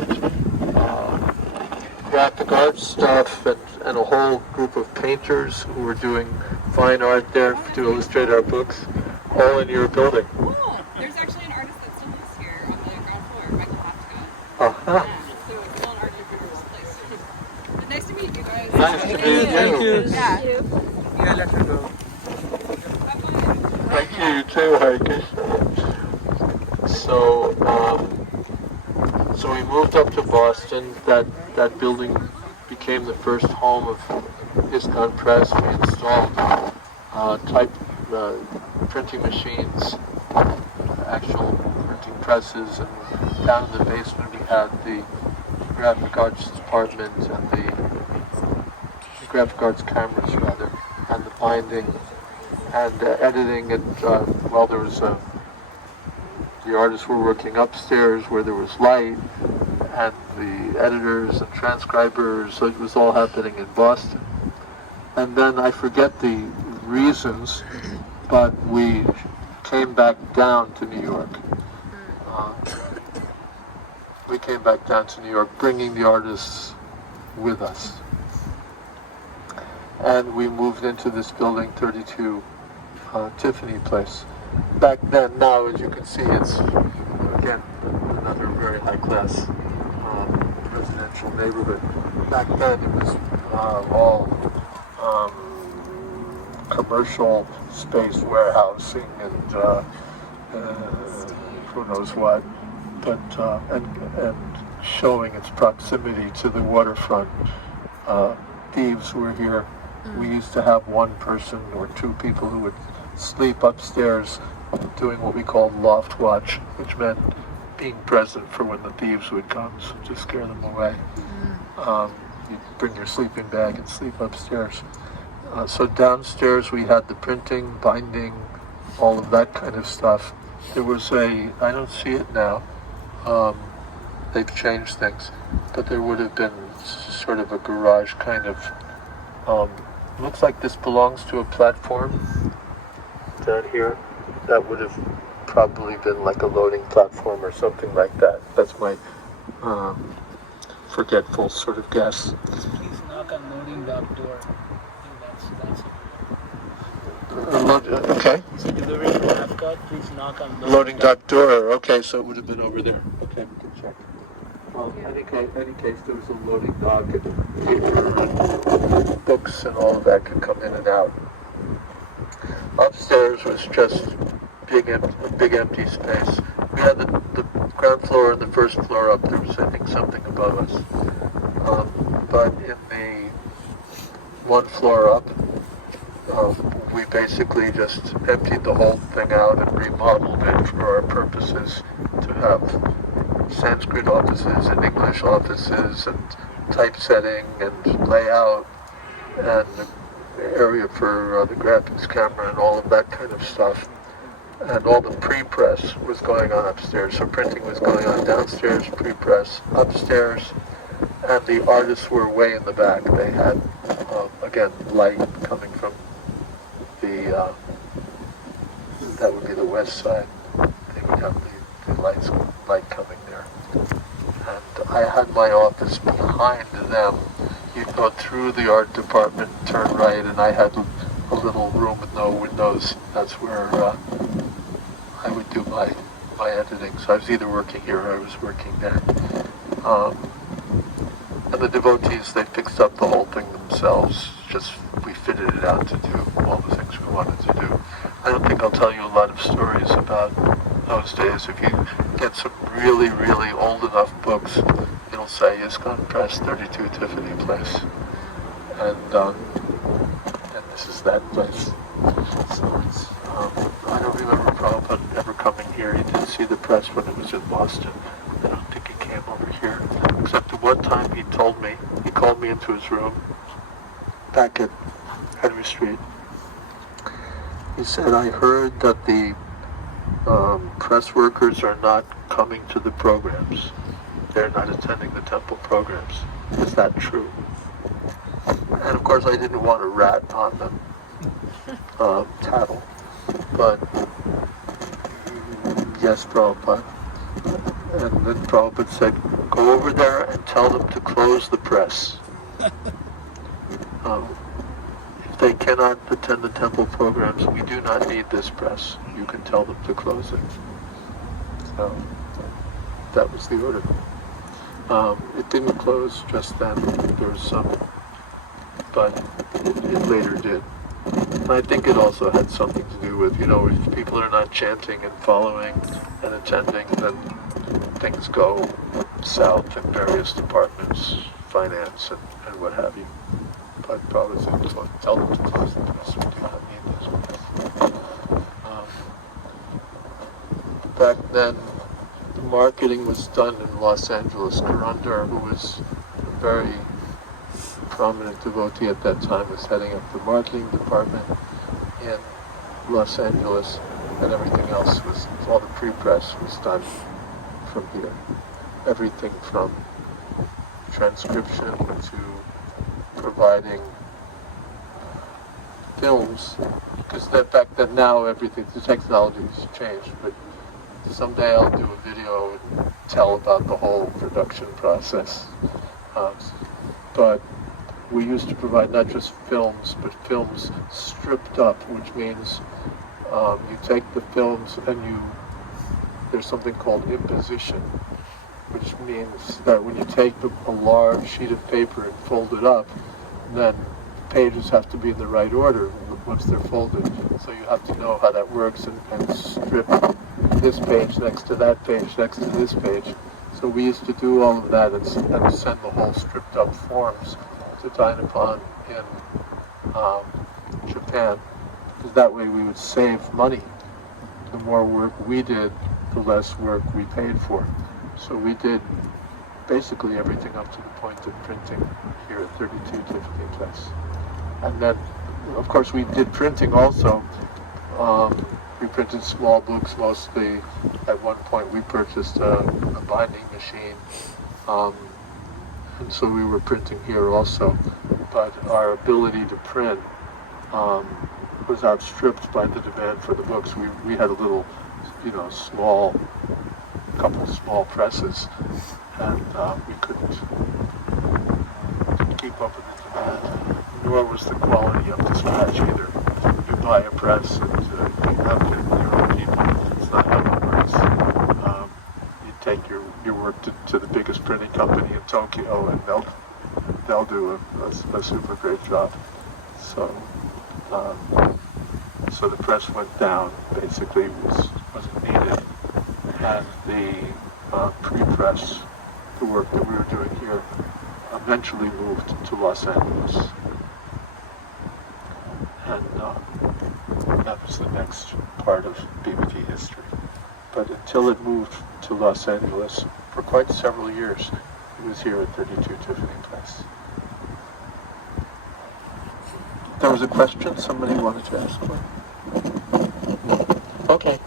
graphic art stuff and a whole group of painters who were doing fine art there to illustrate our books, all in your building. Cool. There's actually an artist that still lives here on the ground floor, Michael Hopka. Uh-huh. Yeah, so it's still an art diverse place. But nice to meet you guys. Nice to meet you. Thank you. Yeah. Yeah, let her go. Thank you, you too, Hare Krishna. So we moved up to Boston. That building became the first home of ISKCON Press. We installed printing machines, actual printing presses, and down in the basement we had the graphic arts department and the graphic arts cameras rather, and the binding and editing, and there was the artists were working upstairs where there was light, and the editors and transcribers, so it was all happening in Boston. And then I forget the reasons, but we came back down to New York. We came back down to New York, bringing the artists with us. And we moved into this building, 32 Tiffany Place. Back then, now as you can see, it's again another very high-class residential neighborhood. Back then, it was all commercial space warehousing and who knows what, but and showing its proximity to the waterfront. Thieves were here. We used to have one person or two people who would sleep upstairs doing what we called loft watch, which meant being present for when the thieves would come, so to scare them away. You'd bring your sleeping bag and sleep upstairs. So downstairs we had the printing, binding, all of that kind of stuff. There was I don't see it now, they've changed things, but there would have been sort of a garage kind of, looks like this belongs to a platform down here. That would have probably been like a loading platform or something like that. That's my forgetful sort of guess. Please knock on loading dock door. Okay. So delivering to Epcot, please knock on Loading dock door. Okay, so it would have been over there. Okay, we can check. Well, in any case, there was a loading dock and paper and books and all of that could come in and out. Upstairs was just a big empty space. We had the ground floor and the first floor up. There was, I think, something above us. But in the one floor up, we basically just emptied the whole thing out and remodeled it for our purposes to have Sanskrit offices and English offices and typesetting and layout and the area for the graphics camera and all of that kind of stuff. And all the pre-press was going on upstairs. So printing was going on downstairs, pre-press upstairs, and the artists were way in the back. They had, again, light coming from the, that would be the west side. They would have the light coming there. And I had my office behind them. You'd go through the art department, turn right, and I had a little room with no windows. That's where I would do my editing. So I was either working here or I was working there. And the devotees, they fixed up the whole thing themselves. Just we fitted it out to do all the things we wanted to do. I don't think I'll tell you a lot of stories about those days. If you get some really, really old enough books, it'll say ISKCON Press, 32 Tiffany Place. And this is that place. So it's, I don't remember Prabhupada ever coming here. He did see the press when it was in Boston. I don't think he came over here. Except at one time he told me, he called me into his room back at Henry Street. He said, I heard that the press workers are not coming to the programs. They're not attending the temple programs. Is that true? And of course I didn't want to rat on them, tattle, but yes, Prabhupada. And then Prabhupada said, go over there and tell them to close the press. If they cannot attend the temple programs, we do not need this press. You can tell them to close it. So that was the order. It didn't close just then. There was some, but it later did. And I think it also had something to do with, if people are not chanting and following and attending, then things go south in various departments, finance and what have you. But probably tell them to close the press. We do not need this press. Back then, the marketing was done in Los Angeles. Karandar, who was a very prominent devotee at that time, was heading up the marketing department in Los Angeles, and everything else was, all the pre-press was done from here. Everything from transcription to providing films, because back then, now everything, the technology has changed, but someday I'll do a video and tell about the whole production process. But we used to provide not just films, but films stripped up, which means you take the films and there's something called imposition, which means that when you take a large sheet of paper and fold it up, then the pages have to be in the right order once they're folded. So you have to know how that works and strip this page next to that page next to this page. So we used to do all of that and send the whole stripped up forms to Dynapon in Japan, because that way we would save money. The more work we did, the less work we paid for. So we did basically everything up to the point of printing here at 32 Tiffany Place. And then, of course, we did printing also. We printed small books mostly. At one point we purchased a binding machine. And so we were printing here also. But our ability to print was outstripped by the demand for the books. We had a little, couple small presses, and we couldn't keep up with the demand, nor was the quality up to scratch either. You buy a press and you have to your own people. It's not how it works. You take your work to the biggest printing company in Tokyo, and they'll do a super great job. So so the press went down, basically wasn't needed, and the pre-press, the work that we were doing here, eventually moved to Los Angeles. And that was the next part of BBT history. But until it moved to Los Angeles, for quite several years, it was here at 32 Tiffany Place. Yes. There was a question somebody wanted to ask one. Okay.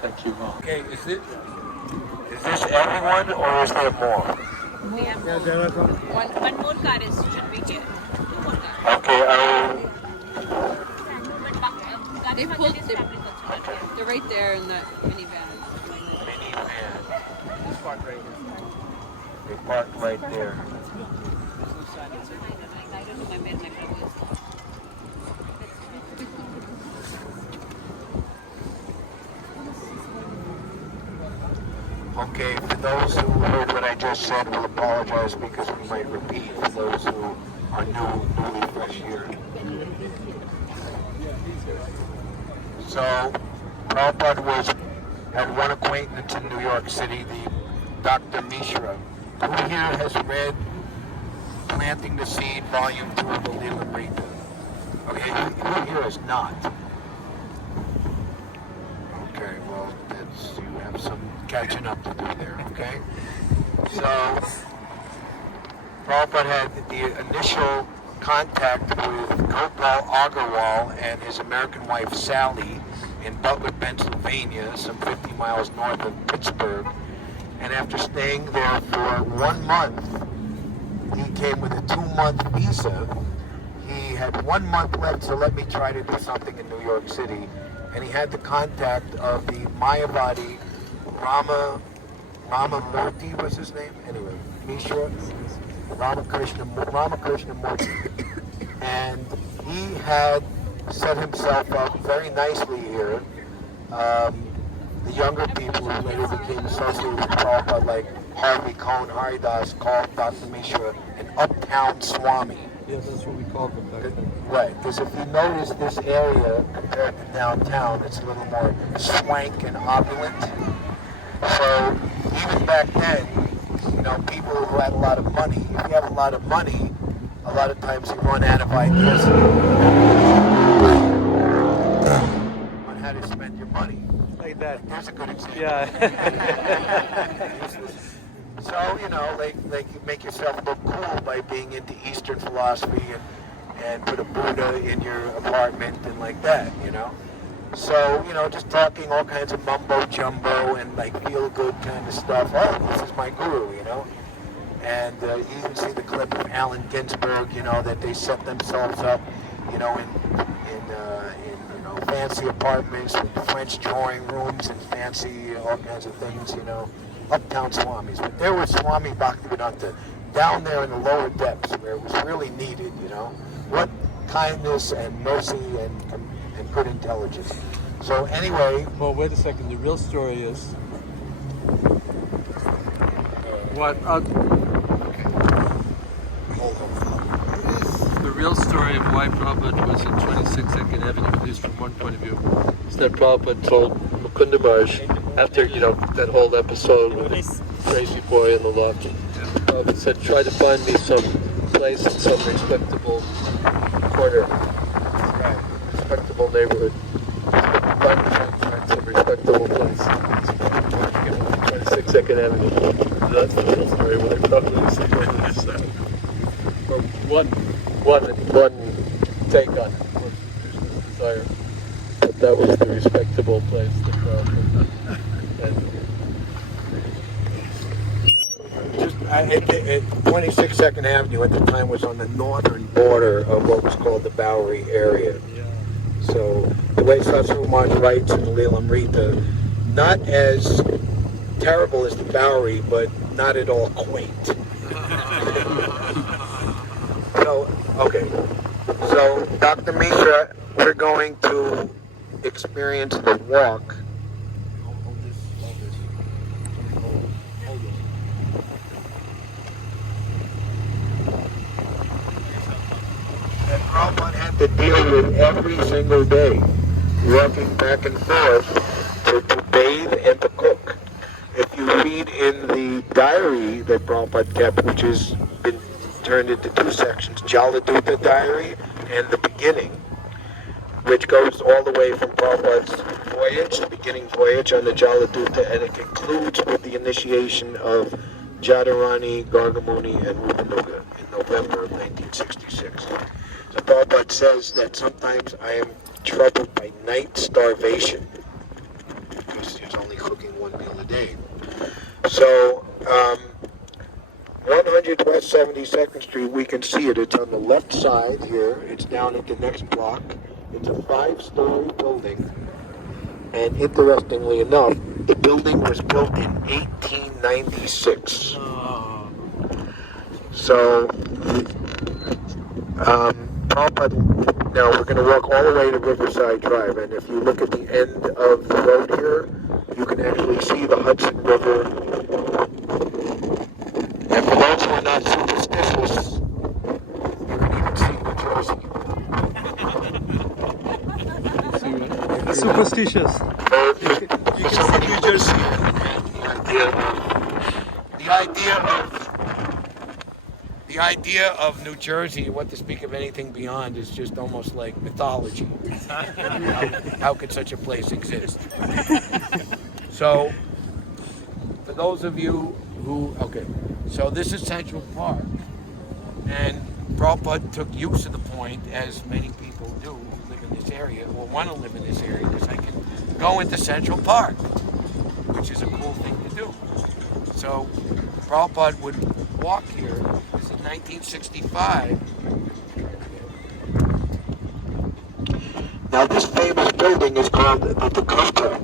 Thank you all. Okay, is this everyone or is there more? We have one more car should be here. Two more cars. Okay, They pulled, they're right there in the minivan. minivan. This part right here. They parked right there. I don't know where my brother is. Okay, for those who heard what I just said, we'll apologize because we might repeat for those who are newly fresh here. So, Prabhupada had one acquaintance in New York City, the Dr. Mishra. Who here has read Planting the Seed, Volume 2 of the Lila? Okay, who here has not? Okay, well, you have some catching up to do there, okay? So, Prabhupada had the initial contact with Gopal Agarwal and his American wife Sthali in Butler, Pennsylvania, some 50 miles north of Pittsburgh. And after staying there for 1 month, he came with a 2-month visa. He had 1 month left, so let me try to do something in New York City. And he had the contact of the Mayavadi Rama Murthy was his name? Anyway, Mishra, Ramakrishna Murthy. And he had set himself up very nicely here. The younger people who later became associated with Prabhupada, like Harvey Cohn, Haridas, called Dr. Mishra an uptown Swami. Yeah, that's what we called them back then. Right, because if you notice this area compared to downtown, it's a little more swank and opulent. So even back then, you know, people who had a lot of money, if you have a lot of money, a lot of times you run out of ideas on how to spend your money. Like that. Here's a good example. Yeah. So, you know, like you make yourself look cool by being into Eastern philosophy and put a Buddha in your apartment and like that, you know. So, you know, just talking all kinds of mumbo jumbo and like feel good kind of stuff. Oh, this is my guru, you know. And you even see the clip of Allen Ginsberg, you know, that they set themselves up, you know, in you know, fancy apartments with French drawing rooms and fancy all kinds of things, you know. Uptown Swamis. But there was Swami Bhaktivedanta down there in the lower depths where it was really needed, you know. What kindness and mercy and good intelligence. So anyway... Well, wait a second. The real story is... What? The real story of why Prabhupada was in 26 Second Avenue, at least from one point of view, is that Prabhupada told Mukunda Maharaj, after, you know, that whole episode with the crazy boy in the loft, Prabhupada said, try to find me some place in some respectable corner, respectable neighborhood. Find me some respectable place. 26 Second Avenue. That's the real story why Prabhupada was in that. Or one take on it, one Krishna's desire. But that was the respectable place that Prabhupada At 26 Second Avenue at the time was on the northern border of what was called the Bowery area. So the way Sasruman writes in the Lilamrita, not as terrible as the Bowery, but not at all quaint. So, okay. So, Dr. Mishra, we're going to experience the walk. That Prabhupada had to deal with every single day, walking back and forth to bathe and to cook. If you read in the diary that Prabhupada kept, which has been turned into 2 sections, Jayadvaita diary and the beginning, which goes all the way from Prabhupada's voyage, the beginning voyage on the Jayadvaita, and it concludes with the initiation of Jadharani, Gargamuni, and Rupanuga in November of 1966. So Prabhupada says that sometimes I am troubled by night starvation because he's only cooking one meal a day. So, 100 West 72nd Street, we can see it. It's on the left side here. It's down at the next block. It's a 5-story building. And interestingly enough, the building was built in 1896. So, Prabhupada, now we're going to walk all the way to Riverside Drive, and if you look at the end of the road here, you can actually see the Hudson River. And for those who are not superstitious, you can even see New Jersey. Superstitious. You can see New Jersey. The idea of New Jersey, what to speak of anything beyond, is just almost like mythology. How could such a place exist? So, for those of you who, so this is Central Park, and Prabhupada took use of the point, as many people do who live in this area, or want to live in this area, because I can go into Central Park, which is a cool thing to do. So, Prabhupada would walk here. This is 1965. Now this famous building is called the Dakota.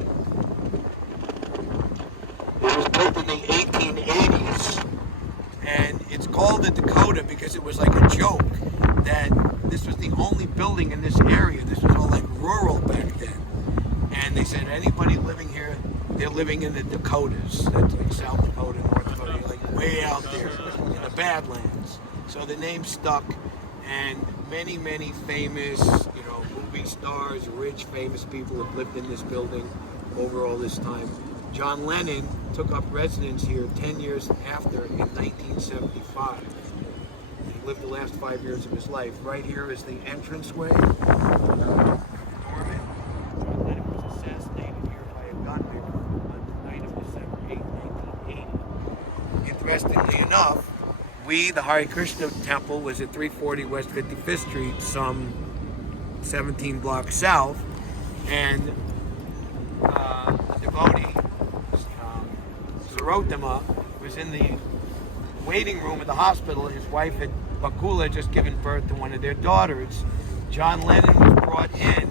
It was built in the 1880s, and it's called the Dakota because it was like a joke that this was the only building in this area. This was all like rural back then. And they said anybody living here, they're living in the Dakotas. That's like South Dakota, North Dakota, like way out there in the Badlands. So the name stuck, and many, many famous, movie stars, rich, famous people have lived in this building over all this time. John Lennon took up residence here 10 years after in 1975. He lived the last 5 years of his life. Right here is the entranceway. Norman. John Lennon was assassinated here by a gunman on the night of December 8, 1980. Interestingly enough, the Hare Krishna temple was at 340 West 55th Street, some 17 blocks south, and the devotee, Sarotama, was in the waiting room of the hospital. His wife had, Bakula, just given birth to one of their daughters. John Lennon was brought in,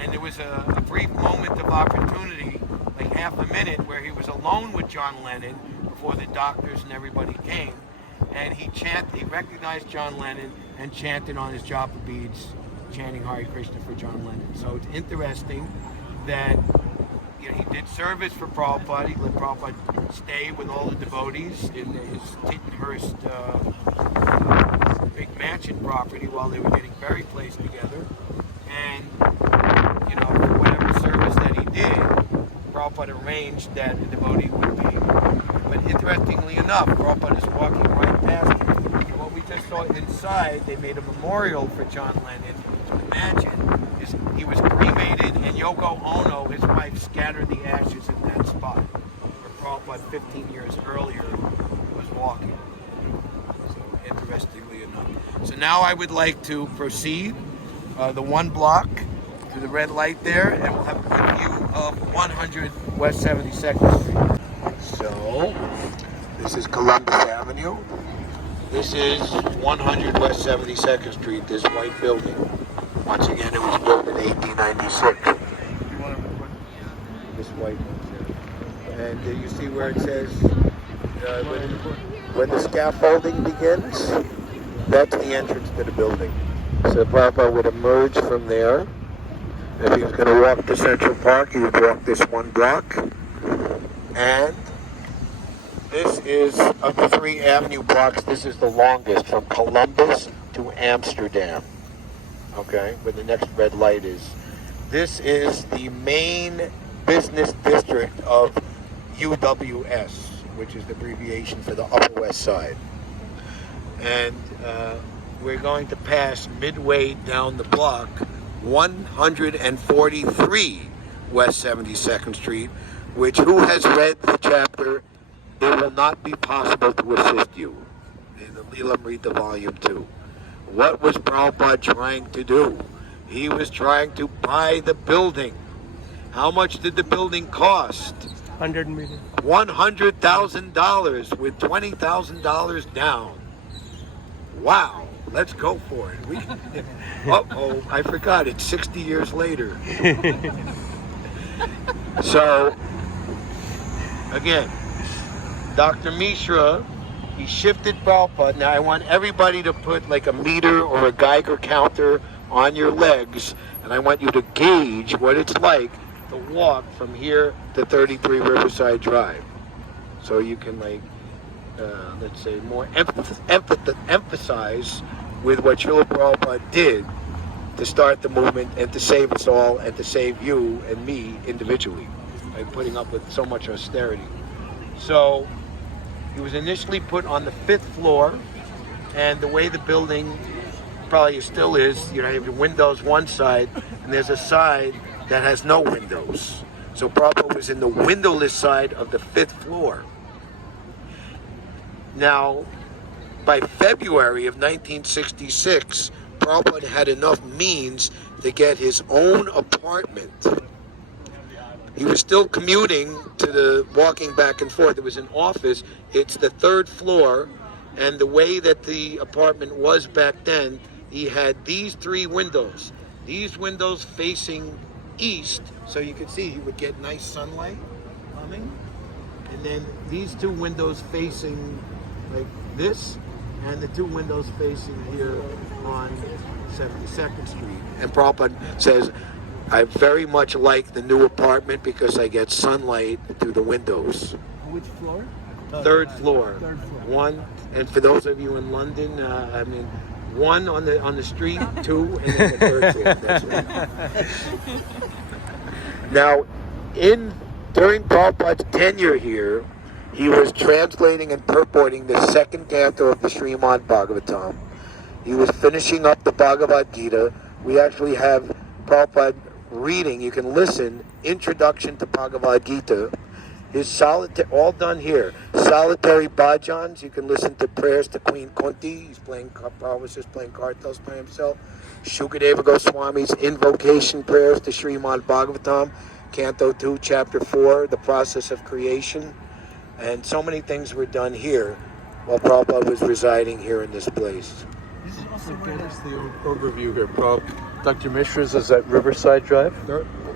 and there was a brief moment of opportunity, like half a minute, where he was alone with John Lennon before the doctors and everybody came, and he recognized John Lennon and chanted on his japa beads, chanting Hare Krishna for John Lennon. So it's interesting that he did service for Prabhupada. He let Prabhupada stay with all the devotees in his Tittenhurst big mansion property while they were getting very placed together. And, for whatever service that he did, Prabhupada arranged that the devotee would be. But interestingly enough, Prabhupada is walking right past him. What we just saw inside, they made a memorial for John Lennon. Imagine, he was cremated, and Yoko Ono, his wife, scattered the ashes in that spot where Prabhupada 15 years earlier was walking. So, interestingly enough. So now I would like to proceed the one block to the red light there, and we'll have a good view of 100 West 72nd Street. So, this is Columbus Avenue. This is 100 West 72nd Street, this white building. Once again, it was built in 1896. This white one here. And you see where it says, when the scaffolding begins, that's the entrance to the building. So Prabhupada would emerge from there. If he was going to walk to Central Park, he would walk this one block. And this is, of the 3 avenue blocks, this is the longest, from Columbus to Amsterdam. Okay, where the next red light is. This is the main business district of UWS, which is the abbreviation for the Upper West Side. And we're going to pass midway down the block, 143 West 72nd Street, which, who has read the chapter it will not be possible to assist you. In the Lila Amrita Volume 2. What was Prabhupada trying to do? He was trying to buy the building. How much did the building cost? 100 million. $100,000 with $20,000 down. Wow, let's go for it. Uh-oh, I forgot, it's 60 years later. So, again, Dr. Mishra, he shifted Prabhupada. Now I want everybody to put like a meter or a Geiger counter on your legs, and I want you to gauge what it's like to walk from here to 33 Riverside Drive. So you can let's say more emphasize with what Srila Prabhupada did to start the movement and to save us all and to save you and me individually by putting up with so much austerity. So he was initially put on the 5th floor, and the way the building probably still is, you have your windows one side, and there's a side that has no windows. So Prabhupada was in the windowless side of the 5th floor. Now, by February of 1966, Prabhupada had enough means to get his own apartment. He was still commuting to the walking back and forth. It was an office. It's the 3rd floor, and the way that the apartment was back then, he had these 3 windows. These windows facing east, so you could see he would get nice sunlight coming. And then these 2 windows facing like this, and the 2 windows facing here on 72nd Street. And Prabhupada says, I very much like the new apartment because I get sunlight through the windows. Which floor? 3rd floor. 3rd floor. 1, and for those of you in London, 1 on the street, 2, and then the 3rd floor. That's right. Now, during Prabhupada's tenure here, he was translating and purporting the 2nd canto of the Srimad Bhagavatam. He was finishing up the Bhagavad Gita. We actually have Prabhupada reading, you can listen, Introduction to Bhagavad Gita. His all done here. Solitary bhajans, you can listen to prayers to Queen Kunti. He's playing, Prabhupada's just playing kartals by himself. Shukadeva Goswami's invocation prayers to Srimad Bhagavatam, Canto 2, Chapter 4, the process of creation. And so many things were done here while Prabhupada was residing here in this place. This is also the overview here, Dr. Mishra's is at Riverside Drive?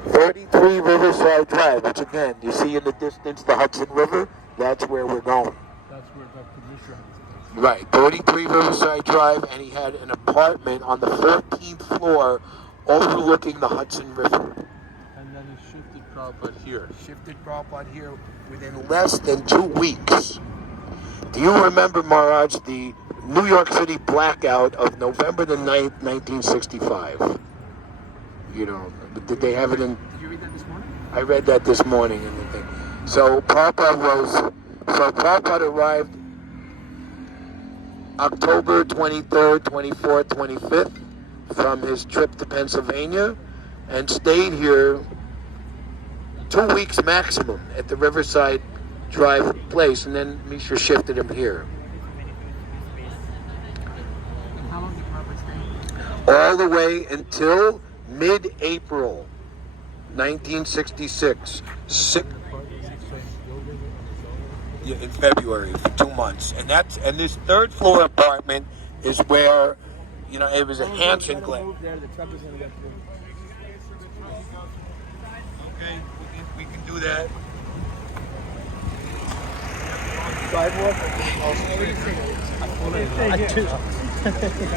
33 Riverside Drive, which again, you see in the distance the Hudson River? That's where we're going. That's where Dr. Mishra has. Right, 33 Riverside Drive, and he had an apartment on the 14th floor overlooking the Hudson River. And then he shifted Prabhupada here. Shifted Prabhupada here within less than 2 weeks. Do you remember, Maharaj, the New York City blackout of November the 9th, 1965? You know, did they have it in? Did you read that this morning? I read that this morning in the thing. So Prabhupada arrived October 23rd, 24th, 25th from his trip to Pennsylvania and stayed here 2 weeks maximum at the Riverside Drive place, and then Mishra shifted him here. And how long did Prabhupada stay? All the way until mid-April 1966. In February for 2 months. And this 3rd floor apartment is where, it was a Hanson Glen. There, the truck is going to get through. Okay, we can do that. Sidewalk?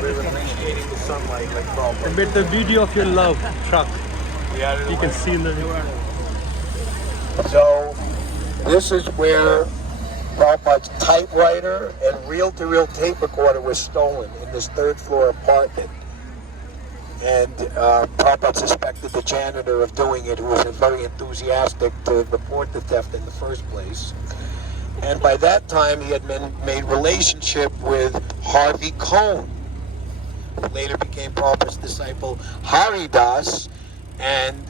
We're appreciating the sunlight like Prabhupada. But the beauty of your love truck, you can see in the So, this is where Prabhupada's typewriter and reel-to-reel tape recorder was stolen in this 3rd floor apartment. And Prabhupada suspected the janitor of doing it, who was very enthusiastic to report the theft in the first place. And by that time, he had made relationship with Harvey Cohn, who later became Prabhupada's disciple Haridas. And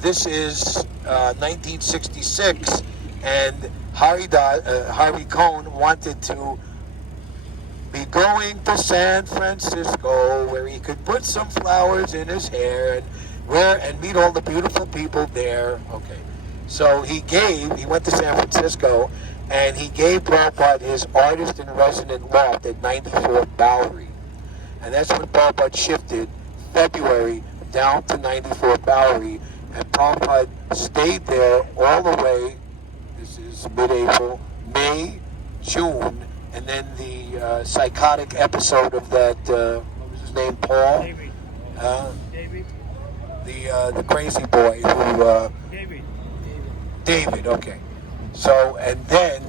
this is 1966, and Harvey Cohn wanted to be going to San Francisco, where he could put some flowers in his hair and meet all the beautiful people there. Okay, so he went to San Francisco, and he gave Prabhupada his artist-in-resident loft at 94th Bowery. And that's when Prabhupada shifted February down to 94th Bowery, and Prabhupada stayed there all the way, this is mid-April, May, June, and then the psychotic episode of that, what was his name, Paul? David. The crazy boy who... David, okay. So, and then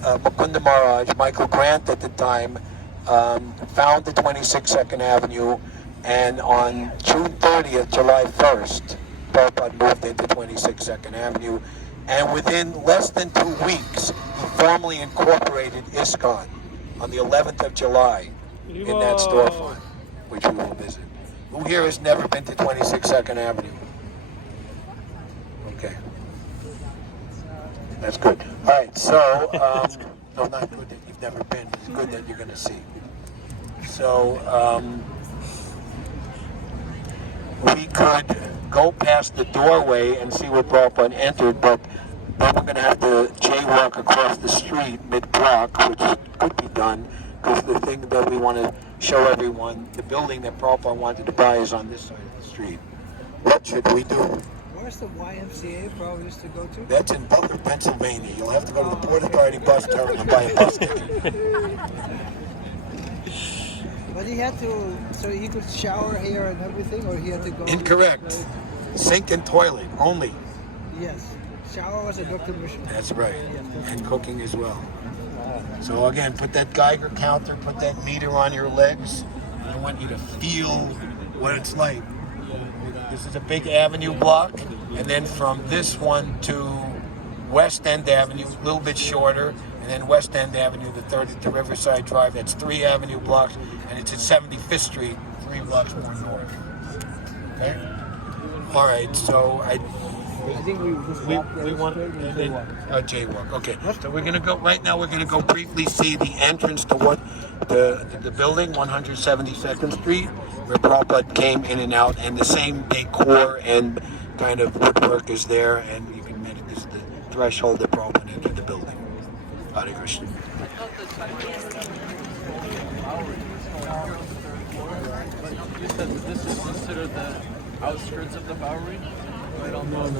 Mukunda Maharaj, Michael Grant at the time, found the 26 Second Avenue, and on June 30th, July 1st, Prabhupada moved into 26 Second Avenue, and within less than 2 weeks, he formally incorporated ISKCON on the 11th of July in that storefront, which we will visit. Who here has never been to 26 Second Avenue? Okay. That's good. All right, so, no, not good that you've never been. It's good that you're going to see. So, we could go past the doorway and see where Prabhupada entered, but then we're going to have to jaywalk across the street mid-block, which could be done, because the thing that we want to show everyone, the building that Prabhupada wanted to buy is on this side of the street. What should we do? Where's the YMCA Prabhupada used to go to? That's in Butler, Pennsylvania. You'll have to go to the Port Authority bus terminal and buy a bus ticket. But he had to, so he could shower here and everything, or he had to go... Incorrect. Sink and toilet, only. Yes. Shower was a doctor mission. That's right. And cooking as well. So again, put that Geiger counter, put that meter on your legs. I want you to feel what it's like. This is a big avenue block, and then from this one to West End Avenue, a little bit shorter, and then West End Avenue, the third to Riverside Drive, that's 3 avenue blocks, and it's at 75th Street, 3 blocks more north. Okay? All right, so I think we want jaywalk. Okay, so we're gonna go right now. We're gonna go briefly see the entrance to what the building, 172nd Street, where Prabhupada came in and out, and the same decor and kind of woodwork is there, and you can meditate. This is the threshold that Prabhupada entered the building. Hare Krishna. You said that this is considered the outskirts of the Bowery? I don't know.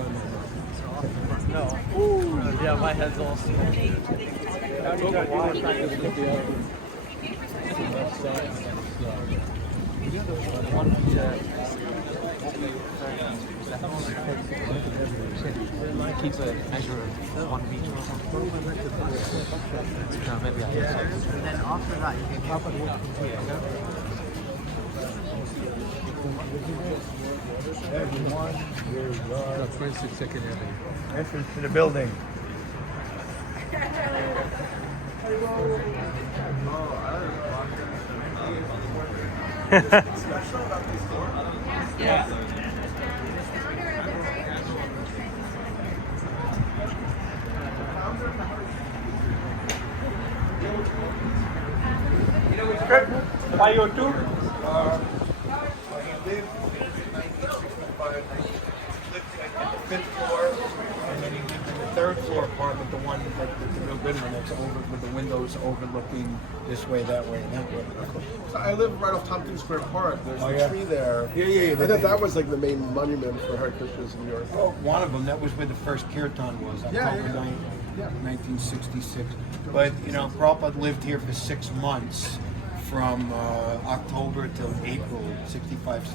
No. Ooh, yeah, my head's all smashed. Keep a measure of 1 meter or something. Maybe I guess. And then after that, you can walk from here. Everyone, here we are. 26 Second Avenue. Entrance to the building. Yeah. Why you too? He lived in the 5th floor, and then he lived in the 3rd floor apartment, the one like the real good one that's over with the windows overlooking this way, that way, and that way. So I live right off Tompkins Square Park. There's Oh, a yeah? tree there. Yeah. I thought that was like the main monument for Hare Krishnas in New York. Well, one of them, that was where the first kirtan was, October 9th, 1966. But, you know, Prabhupada lived here for 6 months, from October till April 65,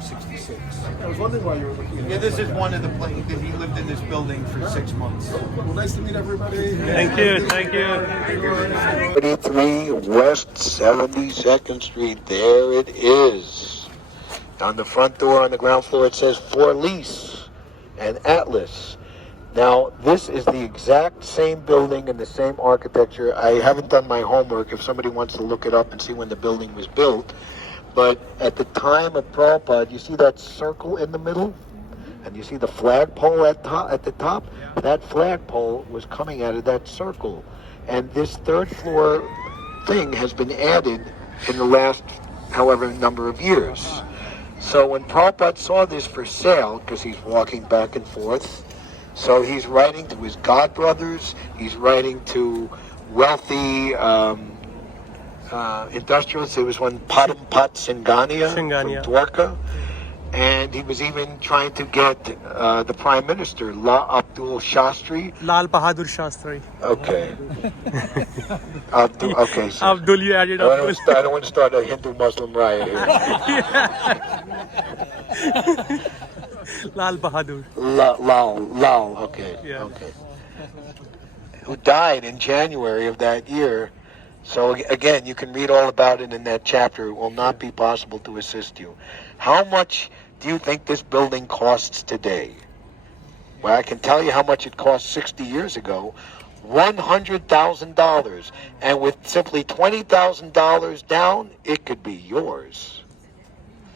66. I was wondering why you were looking at Yeah, this is one of the places that he lived in this building for 6 months. Well, nice to meet everybody. Thank you. 33 West 72nd Street, there it is. On the front door on the ground floor it says For Lease and Atlas. Now, this is the exact same building and the same architecture. I haven't done my homework if somebody wants to look it up and see when the building was built. But at the time of Prabhupada, you see that circle in the middle? And you see the flagpole at the top? That flagpole was coming out of that circle. And this third floor thing has been added in the last however number of years. So when Prabhupada saw this for sale, because he's walking back and forth, so he's writing to his godbrothers, he's writing to wealthy industrialists. There was one Padampat Singhania from Dwarka, and he was even trying to get the Prime Minister, Abdul Shastri. Lal Bahadur Shastri. Okay. Okay. So Abdul, you added I don't want to start a Hindu-Muslim Raya here. Lal Bahadur. Lal. Okay. Yeah. Okay. Who died in January of that year. So again, you can read all about it in that chapter. It will not be possible to assist you. How much do you think this building costs today? Well, I can tell you how much it cost 60 years ago. $100,000. And with simply $20,000 down, it could be yours.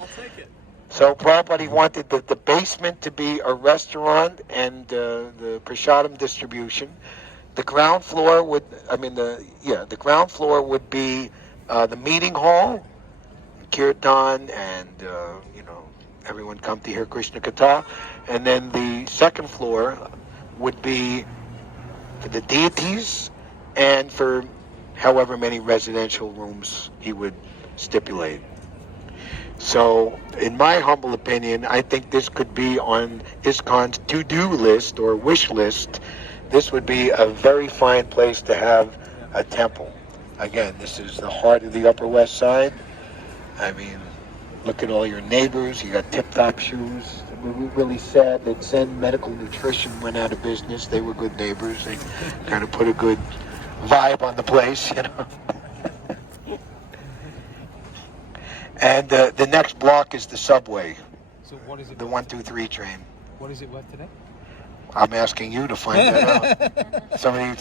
I'll take it. So Prabhupada wanted the basement to be a restaurant and the prasadam distribution. The ground floor would, the ground floor would be the meeting hall, kirtan, and everyone come to hear Krishna Katha. And then the second floor would be for the deities and for however many residential rooms he would stipulate. So, in my humble opinion, I think this could be on ISKCON's to-do list or wish list. This would be a very fine place to have a temple. Again, this is the heart of the Upper West Side. I mean, look at all your neighbors. You got tip-top shoes. We're really sad that Zen Medical Nutrition went out of business. They were good neighbors. They kind of put a good vibe on the place, And the next block is the subway. So what is it? The 123 train. What is it worth today? I'm asking you to find that out. Somebody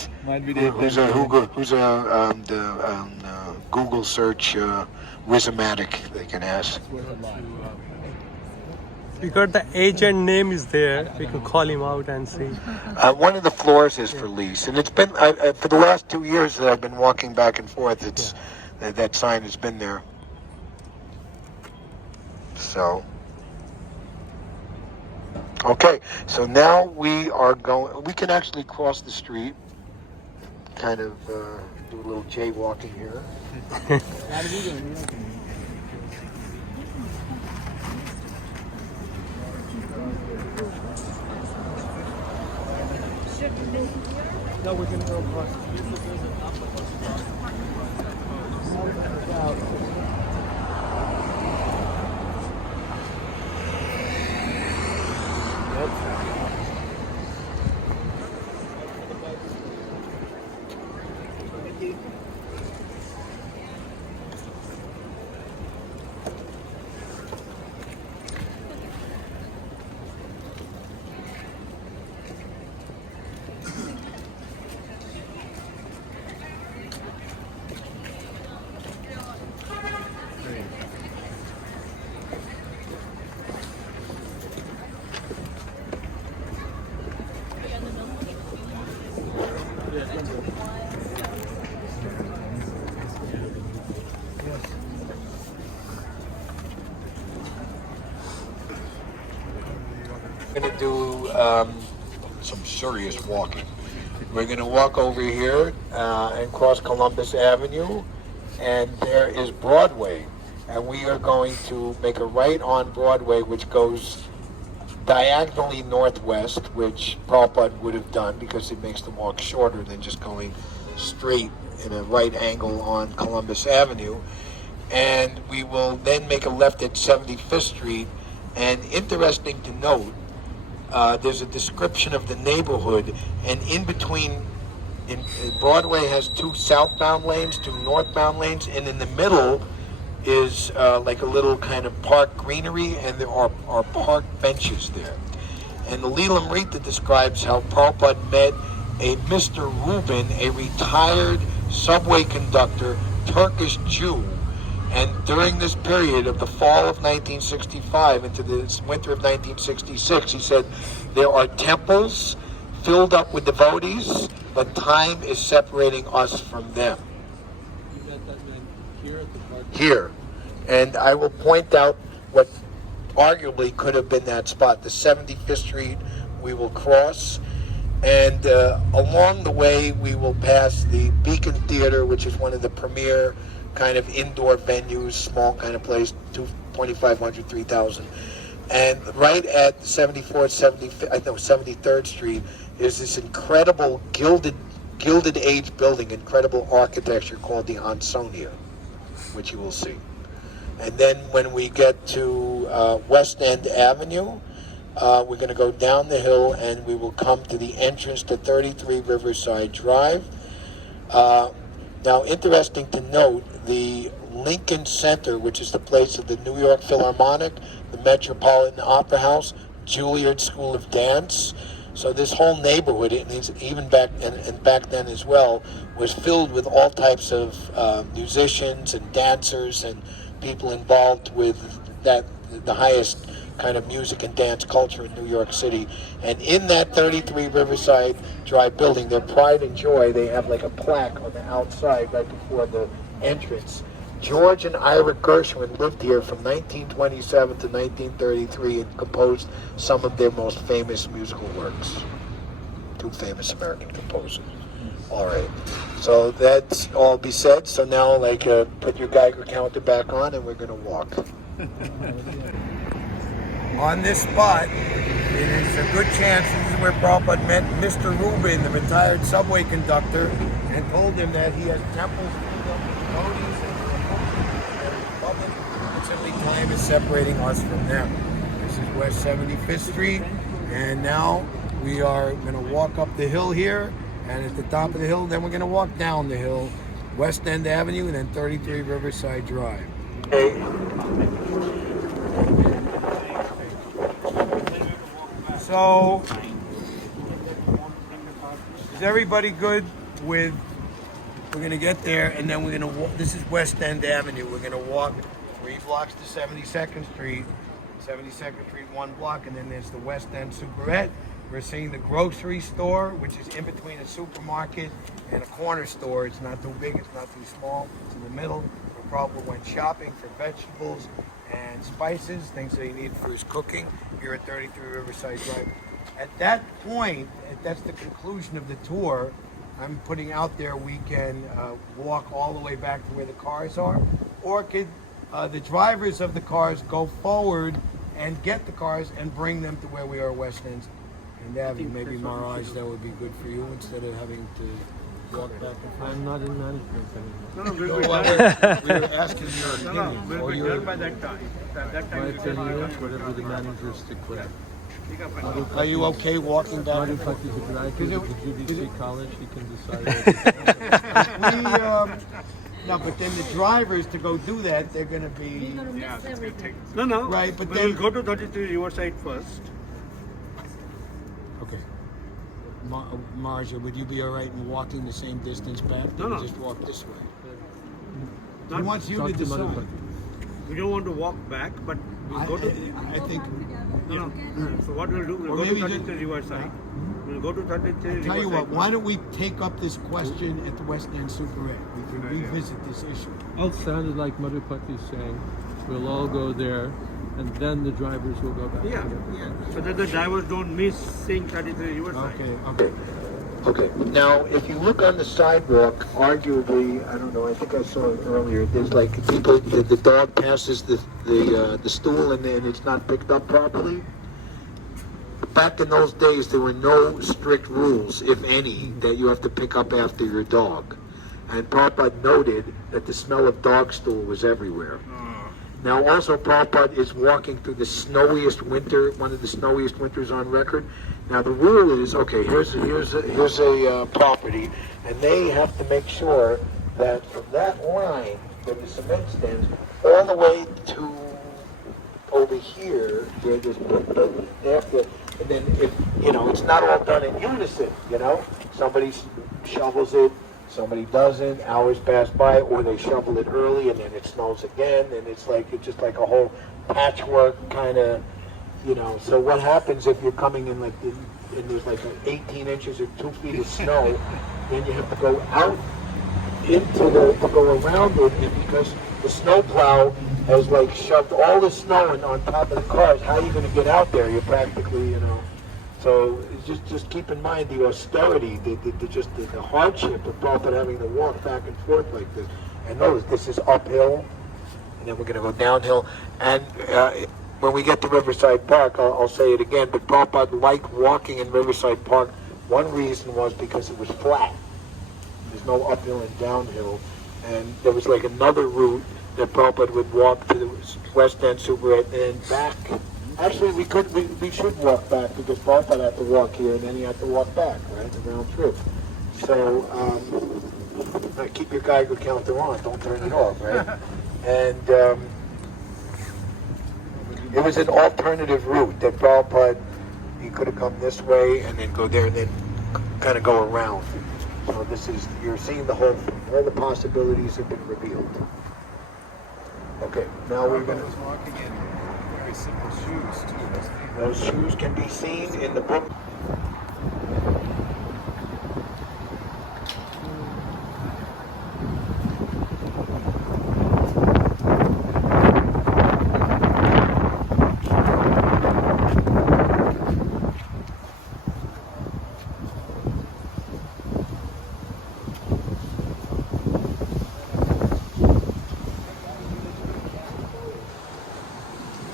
who's a Google search Wizomatic, they can ask. Because the agent name is there, we can call him out and see. One of the floors is for lease, and it's been for the last 2 years that I've been walking back and forth. That sign has been there. So. Okay, so now we can actually cross the street, kind of do a little jaywalking here. No, we can go across. We're going to do some serious walking. We're going to walk over here and cross Columbus Avenue, and there is Broadway. And we are going to make a right on Broadway, which goes diagonally northwest, which Prabhupada would have done because it makes the walk shorter than just going straight in a right angle on Columbus Avenue. And we will then make a left at 75th Street. And interesting to note, there's a description of the neighborhood, and in between, Broadway has 2 southbound lanes, 2 northbound lanes, and in the middle is like a little kind of park greenery, and there are park benches there. And the Lila describes how Prabhupada met a Mr. Rubin, a retired subway conductor, Turkish Jew, And during this period of the fall of 1965 into the winter of 1966, he said, there are temples filled up with devotees, but time is separating us from them. You met that man here at the park? Here. And I will point out what arguably could have been that spot. The 75th Street we will cross, and along the way we will pass the Beacon Theater, which is one of the premier kind of indoor venues, small kind of place, 2,500, 3,000. And right at 73rd Street is this incredible Gilded Age building, incredible architecture called the Ansonia, which you will see. And then when we get to West End Avenue, we're going to go down the hill and we will come to the entrance to 33 Riverside Drive. Now, interesting to note, the Lincoln Center, which is the place of the New York Philharmonic, the Metropolitan Opera House, Juilliard School of Dance. So this whole neighborhood, even back then as well, was filled with all types of musicians and dancers and people involved with the highest kind of music and dance culture in New York City. And in that 33 Riverside Drive building, their pride and joy, they have like a plaque on the outside right before the entrance. George and Ira Gershwin lived here from 1927 to 1933 and composed some of their most famous musical works. Two famous American composers. All right. So that's all be said. So now, put your Geiger counter back on, and we're going to walk. On this spot, it is a good chance this is where Prabhupada met Mr. Rubin, the retired subway conductor, and told him that he has temples filled up with devotees and Republic, and simply time is separating us from them. This is West 75th Street, and now we are going to walk up the hill here, and at the top of the hill, then we're going to walk down the hill, West End Avenue, and then 33 Riverside Drive. Okay. So, is everybody good with, we're going to get there, and then we're going to walk, this is West End Avenue, we're going to walk 3 blocks to 72nd Street, 72nd Street 1 block, and then there's the West End Superette. We're seeing the grocery store, which is in between a supermarket and a corner store. It's not too big, it's not too small, it's in the middle. We probably went shopping for vegetables and spices, things that he needed for his cooking here at 33 Riverside Drive. At that point, that's the conclusion of the tour, I'm putting out there we can walk all the way back to where the cars are, or could the drivers of the cars go forward and get the cars and bring them to where we are, West End and Avenue. Maybe Maharaj, that would be good for you instead of having to walk back and forth. I'm not in management anymore. No, we'll be We're asking your opinion. we'll be done by that time. At that My time, opinion is whatever the managers declare. Are you okay walking back and forth? Madhupati is a graduate of the GBC college. He can decide. No, but then the drivers, to go do that, they're going to be... No. Right, but we'll then... go to 33 Riverside first. Okay. Marja, would you be all right in walking the same distance back? No. Just walk this way. Not- He wants you to decide. We don't want to walk back, but we'll go to... I think... No. So what we'll do, we'll Or go to maybe 33 Riverside. We'll go to 33 Riverside. Tell you what, why don't we take up this question at the West End Superette? We can revisit this issue. It sounded like Madhupati saying, we'll all go there, and then the drivers will go back. Yeah. So that the drivers don't miss seeing 33 Riverside. Okay. Now, if you look on the sidewalk, arguably, I don't know, I think I saw it earlier, there's like people, the dog passes the stool and then it's not picked up properly. Back in those days, there were no strict rules, if any, that you have to pick up after your dog. And Prabhupada noted that the smell of dog stool was everywhere. Now, also, Prabhupada is walking through the snowiest winter, one of the snowiest winters on record. Now, the rule is, okay, here's a property, and they have to make sure that from that line where the cement stands, all the way to over here, where there's after, and then if, it's not all done in unison, somebody shovels it, Somebody doesn't, hours pass by, or they shovel it early and then it snows again, and it's just like a whole patchwork kind of, So what happens if you're coming in and there's like 18 inches or 2 feet of snow, then you have to go out to go around it, and because the snow plow has shoved all the snow on top of the cars, how are you going to get out there? You're practically, So just keep in mind the austerity, the hardship of Prabhupada having to walk back and forth like this. And notice this is uphill, and then we're going to go downhill. And when we get to Riverside Park, I'll say it again, but Prabhupada liked walking in Riverside Park. One reason was because it was flat. There's no uphill and downhill. And there was another route that Prabhupada would walk to the West End Super and back. Actually, we should walk back because Prabhupada had to walk here and then he had to walk back, right, the round trip. So keep your Geiger counter on, don't turn it off, right? And it was an alternative route that Prabhupada, he could have come this way and then go there and then kind of go around. So you're seeing all the possibilities have been revealed. Okay, now we're going to... walking in very simple shoes, too. Those shoes can be seen in the book.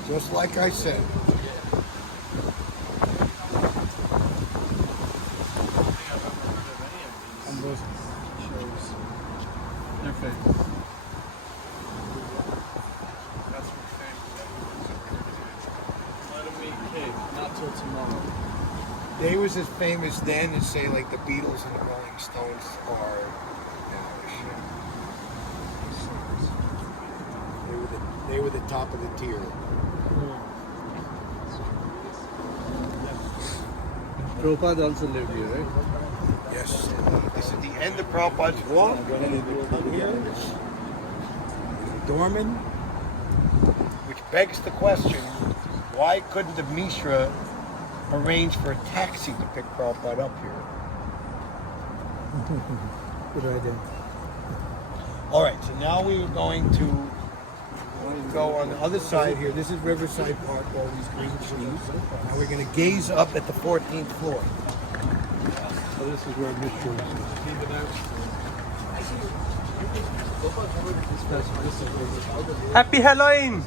Just like I said. And those shows their face. That's what let them eat cake, not till tomorrow. They was as famous then as say like the Beatles and the Rolling Stones are now. They were the top of the tier. Prabhupada also lived here, right? Yes. This is the end of Prabhupada's walk. Come here. Dorman. Which begs the question, why couldn't the Mishra arrange for a taxi to pick Prabhupada up here? Good idea. All right, so now we're going to go on the other side here. This is Riverside Park, all these green trees. Now we're going to gaze up at the 14th floor. So this is where Mishra is. Happy Halloween!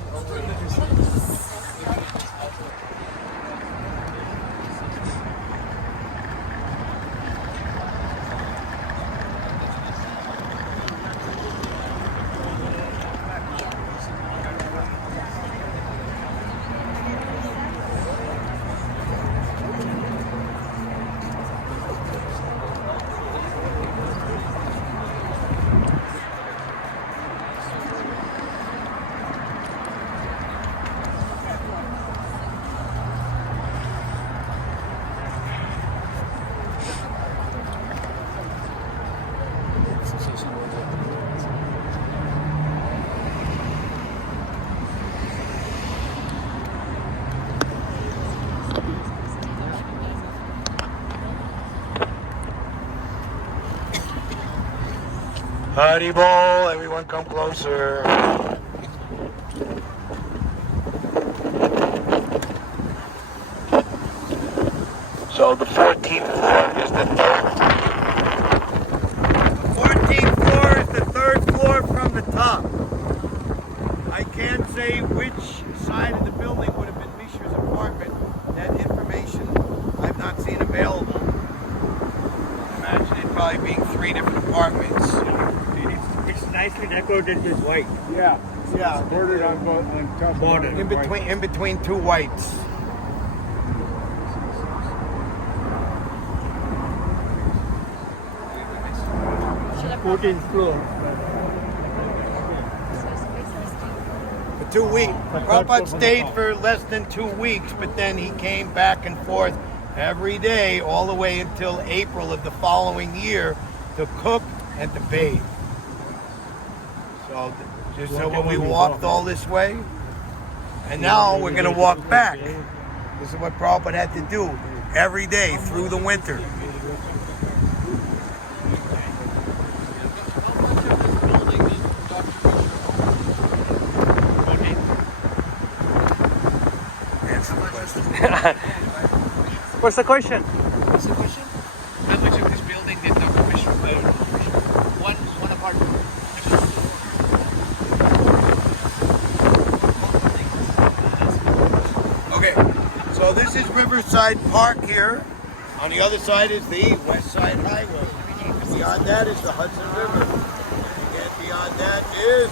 Hari Bol, everyone come closer. So the 14th floor is the third. The 14th floor is the third floor from the top. I can't say which side of the building would have been Mishra's apartment. That information I've not seen available. Imagine it probably being 3 different apartments. It's nicely decorated with white. Yeah. Bordered on both on top. Border. In between 2 whites. Should have 14th floor. For 2 weeks. Prabhupada stayed for less than 2 weeks, but then he came back and forth every day all the way until April of the following year to cook and to bathe. So just so when we walked all this way, and now we're going to walk back. This is what Prabhupada had to do every day through the winter. What's the question? What's the question? How much of this building did Dr. Mishra build? One apartment. Okay, so this is Riverside Park here. On the other side is the West Side Highway. Beyond that is the Hudson River. And beyond that is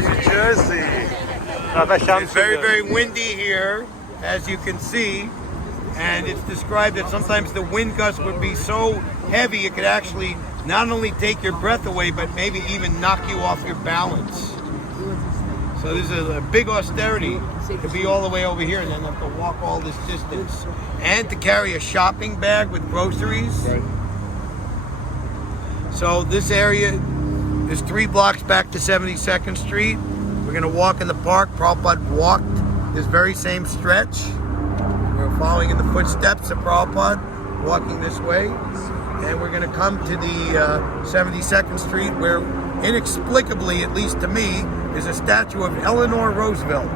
New Jersey. It's very, very windy here, as you can see. And it's described that sometimes the wind gust would be so heavy it could actually not only take your breath away, but maybe even knock you off your balance. So this is a big austerity to be all the way over here and then have to walk all this distance. And to carry a shopping bag with groceries. Right. So this area is 3 blocks back to 72nd Street. We're going to walk in the park. Prabhupada walked this very same stretch. We're following in the footsteps of Prabhupada, walking this way. And we're going to come to the 72nd Street where inexplicably, at least to me, is a statue of Eleanor Roosevelt.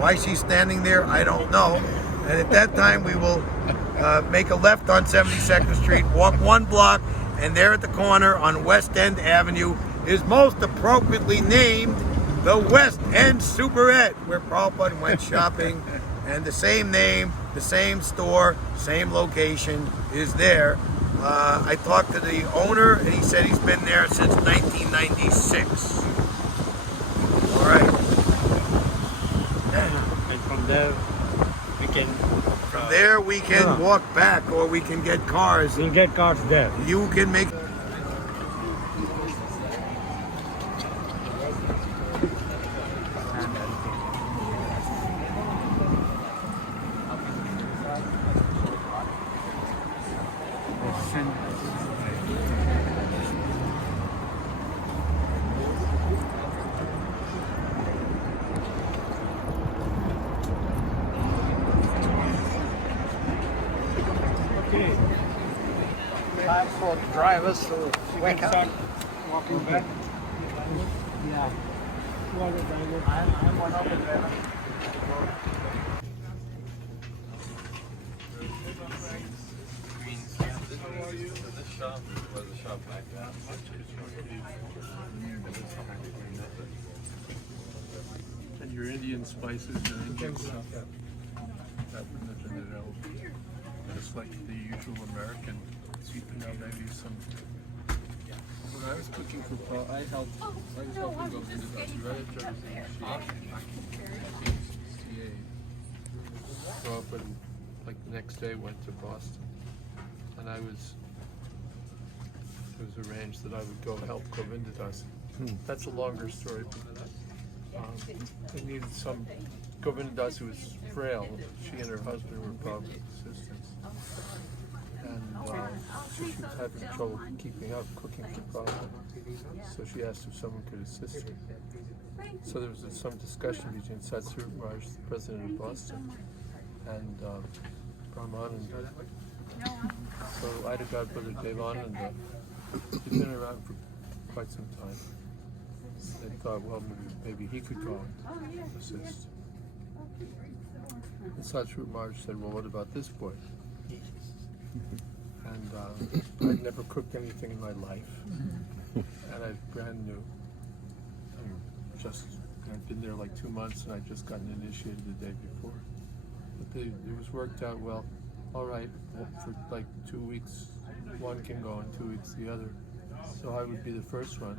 Why she's standing there, I don't know. And at that time, we will make a left on 72nd Street, walk 1 block, and there at the corner on West End Avenue is most appropriately named the West End Superette, where Prabhupada went shopping. And the same name, the same store, same location is there. I talked to the owner, and he said he's been there since 1996. All right. And from there, we can walk back, or we can get cars. We'll get cars there. You can make. Time for the drivers to wake up. Walking back. Yeah. I'm one over there. And your Indian spices and Indian stuff. That wouldn't have been available. Just like the usual American, you know, maybe some. When I was cooking for I was helping go into that so up and like the next day went to Boston, and it was arranged that I would go help Govinda Das. That's a longer story, but they needed some. Govinda Das, who was frail, she and her husband were probably assistants. And so she was having trouble keeping up cooking for Prabhupada. So she asked if someone could assist her. So there was some discussion between Satsuru Maharaj, the president of Boston, and Brahmananda. So Ida Godbrother Devananda, he'd been around for quite some time. They thought, well, maybe he could go and assist. And Satsuru Maharaj said, well, what about this boy? And I'd never cooked anything in my life, and I was brand new. I'd been there like 2 months, and I'd just gotten initiated the day before. But it was worked out well. All right, for like 2 weeks, one can go, and 2 weeks the other. So I would be the first one.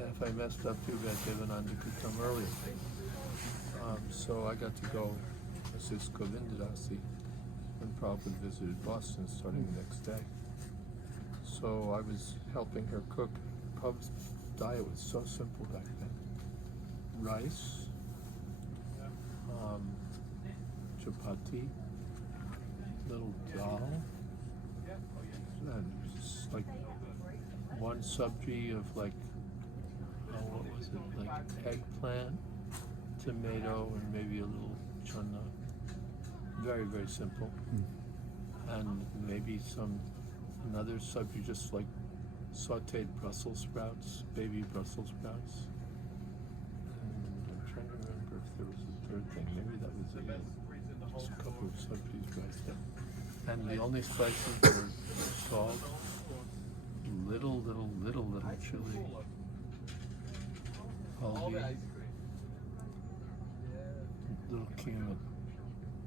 And if I messed up too bad, Devananda could come earlier. So I got to go assist Govinda Das when Prabhupada visited Boston starting the next day. So I was helping her cook. Prabhupada's diet was so simple back then. Rice, chapati, little dal, and just like one sabji of like, oh, what was it, like eggplant, tomato, and maybe a little chana. Very, very simple. And maybe another sabji, just like sauteed Brussels sprouts, baby Brussels sprouts. And I'm trying to remember if there was a third thing. Maybe that was it. Just a couple of sabjis right there. And the only spices were salt, little chili, haldi, little cumin.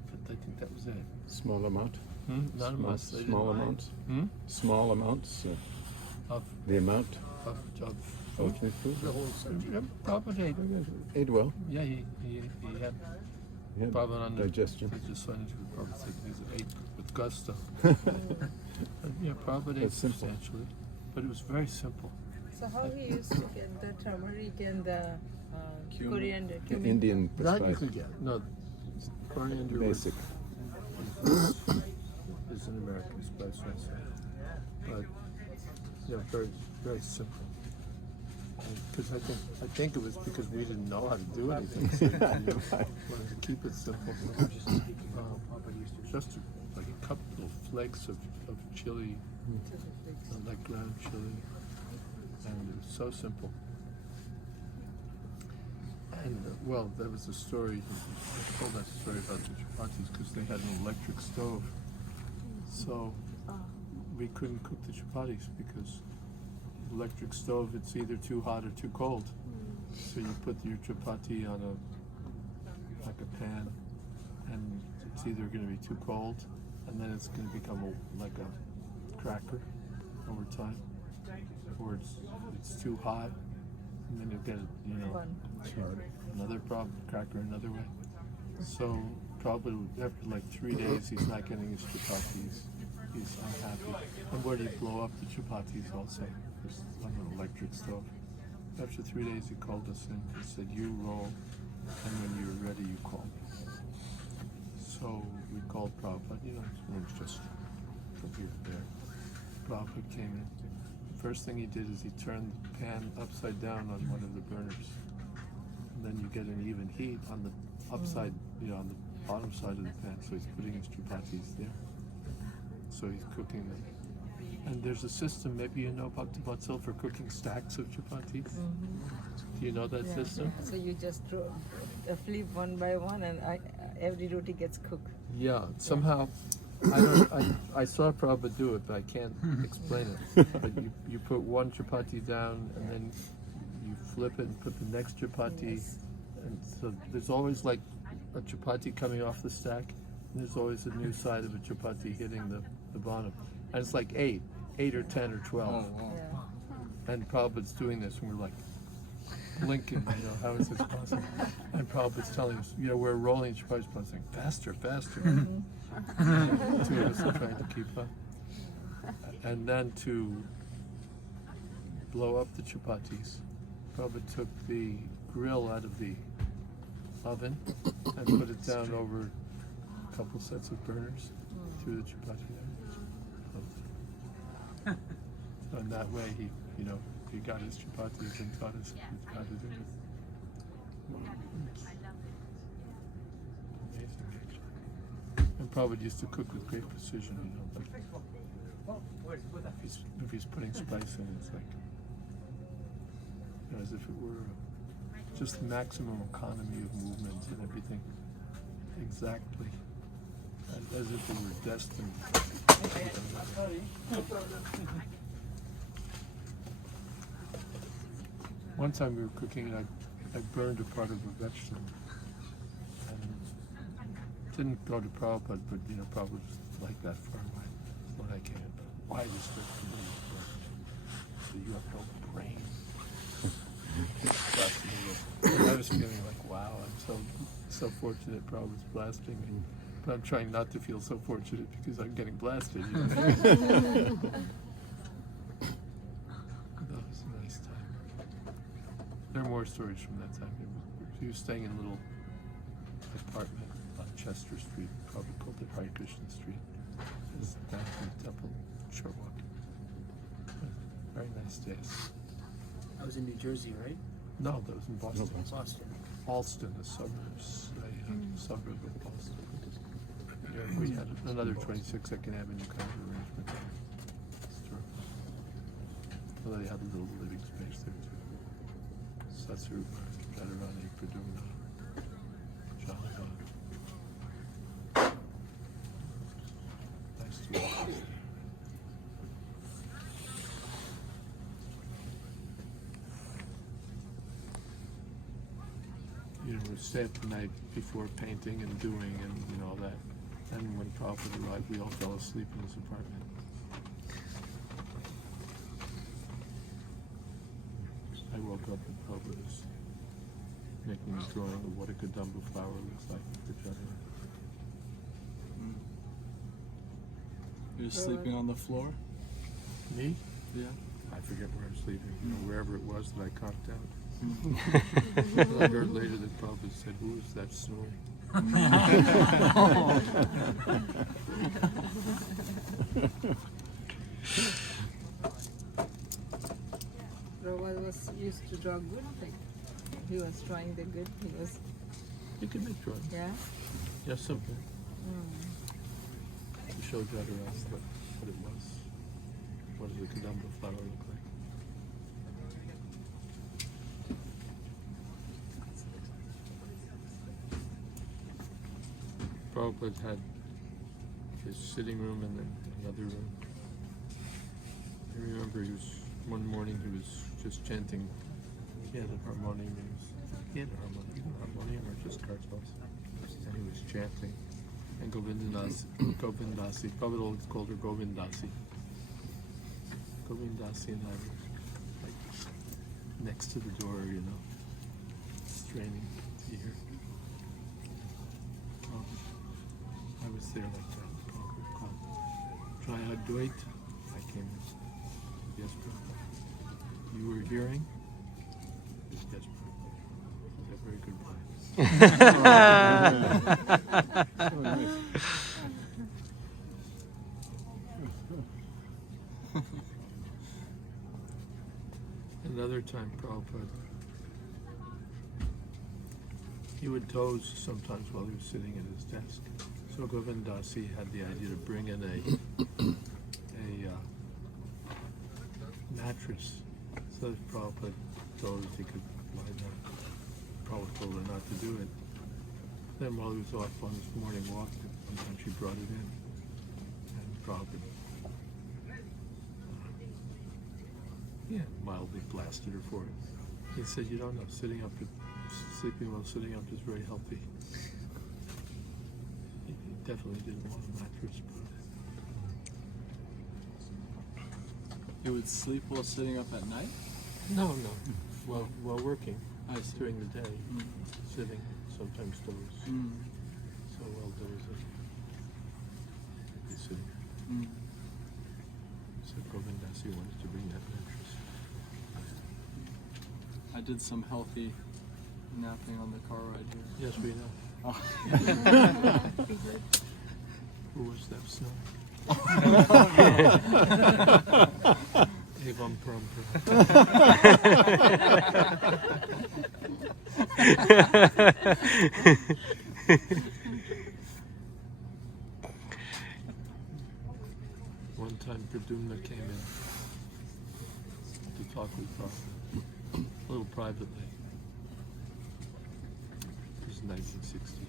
But I think that was it. Small amount? Not small, much. small amounts? Small amounts? Of the amount? Of food? The whole subject. Prabhupada ate well. Yeah, he had Prabhupada on digestion. He just went into the Prabhupada said he ate with gusto. Yeah, Prabhupada ate That's simple. substantially, but it was very simple. So how he used to get the turmeric and the coriander? The Indian That you spice. could get. No, coriander Basic. is an American spice, I say. But yeah, very, very simple. Because I think it was because we didn't know how to do anything. So we wanted to keep it simple. Just like a couple little flakes of chili, like ground chili, and it was so simple. And well, there was a story. I told that story about the chapatis because they had an electric stove, so we couldn't cook the chapatis because electric stove, it's either too hot or too cold. So you put your chapati on a pan, and it's either going to be too cold, and then it's going to become like a cracker over time, or it's too hot, and then you'll get another cracker another way. So probably after like 3 days, he's not getting his chapatis. He's unhappy. And where do you blow up the chapatis also? On an electric stove. After 3 days, he called us in. He said, "You roll, and when you're ready, you call me." So we called Prabhupada. It was just from here to there. Prabhupada came in. The first thing he did is he turned the pan upside down on one of the burners, and then you get an even heat on the upside, on the bottom side of the pan. So he's putting his chapatis there. So he's cooking them. And there's a system, maybe you know about Vatsil, for cooking stacks of chapatis. Do you know that system? So you just flip one by one, and every roti gets cooked. Yeah, somehow, I saw Prabhupada do it, but I can't explain it. But you put one chapati down, and then you flip it and put the next chapati. Yes. And so there's always like a chapati coming off the stack, and there's always a new side of a chapati hitting the bottom. And it's like 8 or 10 or 12. And Prabhupada's doing this, and we're like blinking, how is this possible? And Prabhupada's telling us, we're rolling chapatis, saying, faster. Two of us are trying to keep up. And then to blow up the chapatis, Prabhupada took the grill out of the oven and put it down over a couple sets of burners through the chapati. And that way he got his chapatis and taught us how to do it. Amazing. And Prabhupada used to cook with great precision, like if he's putting spice in, it's like as if it were just maximum economy of movement and everything. Exactly. As if it were destined. One time we were cooking and I burned a part of a vegetable. And it didn't go to Prabhupada, but Prabhupada was like that for a while. When I came in, why this vegetable? So you have no brain. And I was feeling like, wow, I'm so fortunate Prabhupada's blasting me. But I'm trying not to feel so fortunate because I'm getting blasted. That was a nice time. There are more stories from that time. He was staying in a little apartment on Chester Street, probably called the Hare Krishna Street. It's down from the temple, short walk. very nice days. I was in New Jersey, right? No, that was in Boston. Boston. Alston, a suburb of Boston. Yeah, we had another 26th Avenue kind of arrangement. Well, they had a little living space there too. Satsu, Radharani, Pradumna, Jonathan. Nice to meet you. You know, we stay up the night before painting and doing and all that. And when Prabhupada arrived, we all fell asleep in his apartment. I woke up and Prabhupada was making a drawing of what a Kadamba flower looks like for Jayadvaita. You're sleeping on the floor? Me? Yeah. I forget where I'm sleeping. You know, wherever it was that I conked out. I heard later that Prabhupada said, "Who is that snoring?" Prabhupada was used to draw good things. He was drawing the good. He was. You can make drawings. Yeah. Yeah, simple. To show Jayadvaita what it was. What does a Kadamba flower look like? Prabhupada had his sitting room and then another room. I remember one morning he was just chanting. He had a harmonium. He had a harmonium or just cartels. And he was chanting. And Govindasi, Prabhupada called her Govindasi. Govindasi and I were like next to the door, straining to hear. I was there like that. Jayadvaita. I came. Yes, Prabhupada. You were hearing? Yes, Prabhupada. That's a very good point. Another time, Prabhupada, he would doze sometimes while he was sitting at his desk. So Govindasi had the idea to bring in a mattress so if Prabhupada dozed he could lie down. Prabhupada told her not to do it. Then while he was off on his morning walk, sometimes she brought it in. And Prabhupada mildly blasted her for it. He said, "You don't know, sleeping while sitting up is very healthy." He definitely didn't want a mattress, You would sleep while sitting up at night? No. While working. I see. During the day, sitting, sometimes doze. So while dozing, he's sitting. So Govindasi wanted to bring that mattress. I did some healthy napping on the car ride here. Yes, we know. Oh. Who was that snow? Evam Parampara. One time Pradumna came in to talk with Prabhupada, a little privately. It was 1960.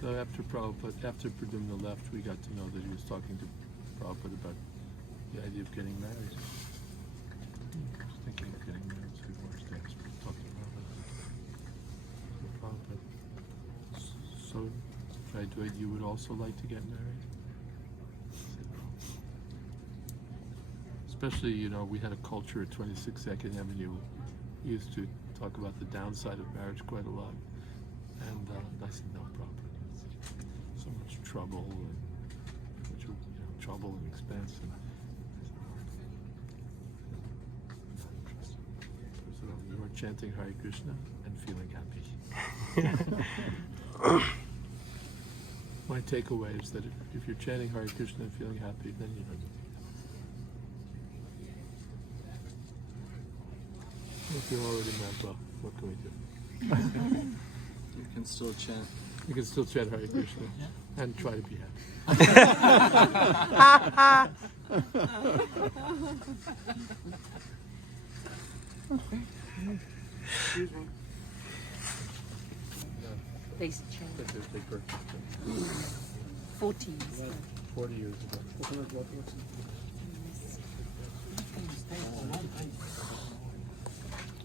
So after Pradumna left, we got to know that he was talking to Prabhupada about the idea of getting married. He was thinking of getting married, so he wanted to talk to Prabhupada. So, Jayadvaita, you would also like to get married? I said, no. Especially, we had a culture at 26th Avenue. We used to talk about the downside of marriage quite a lot. And I said, no, Prabhupada. So much trouble and expense. And so you are chanting Hare Krishna and feeling happy. My takeaway is that if you're chanting Hare Krishna and feeling happy, then you don't need If you're already mad, well, what can we do? You can still chant. You can still chant Hare Krishna and try to be happy. Basic change. That's their big birthday. 40 years. 40 years ago.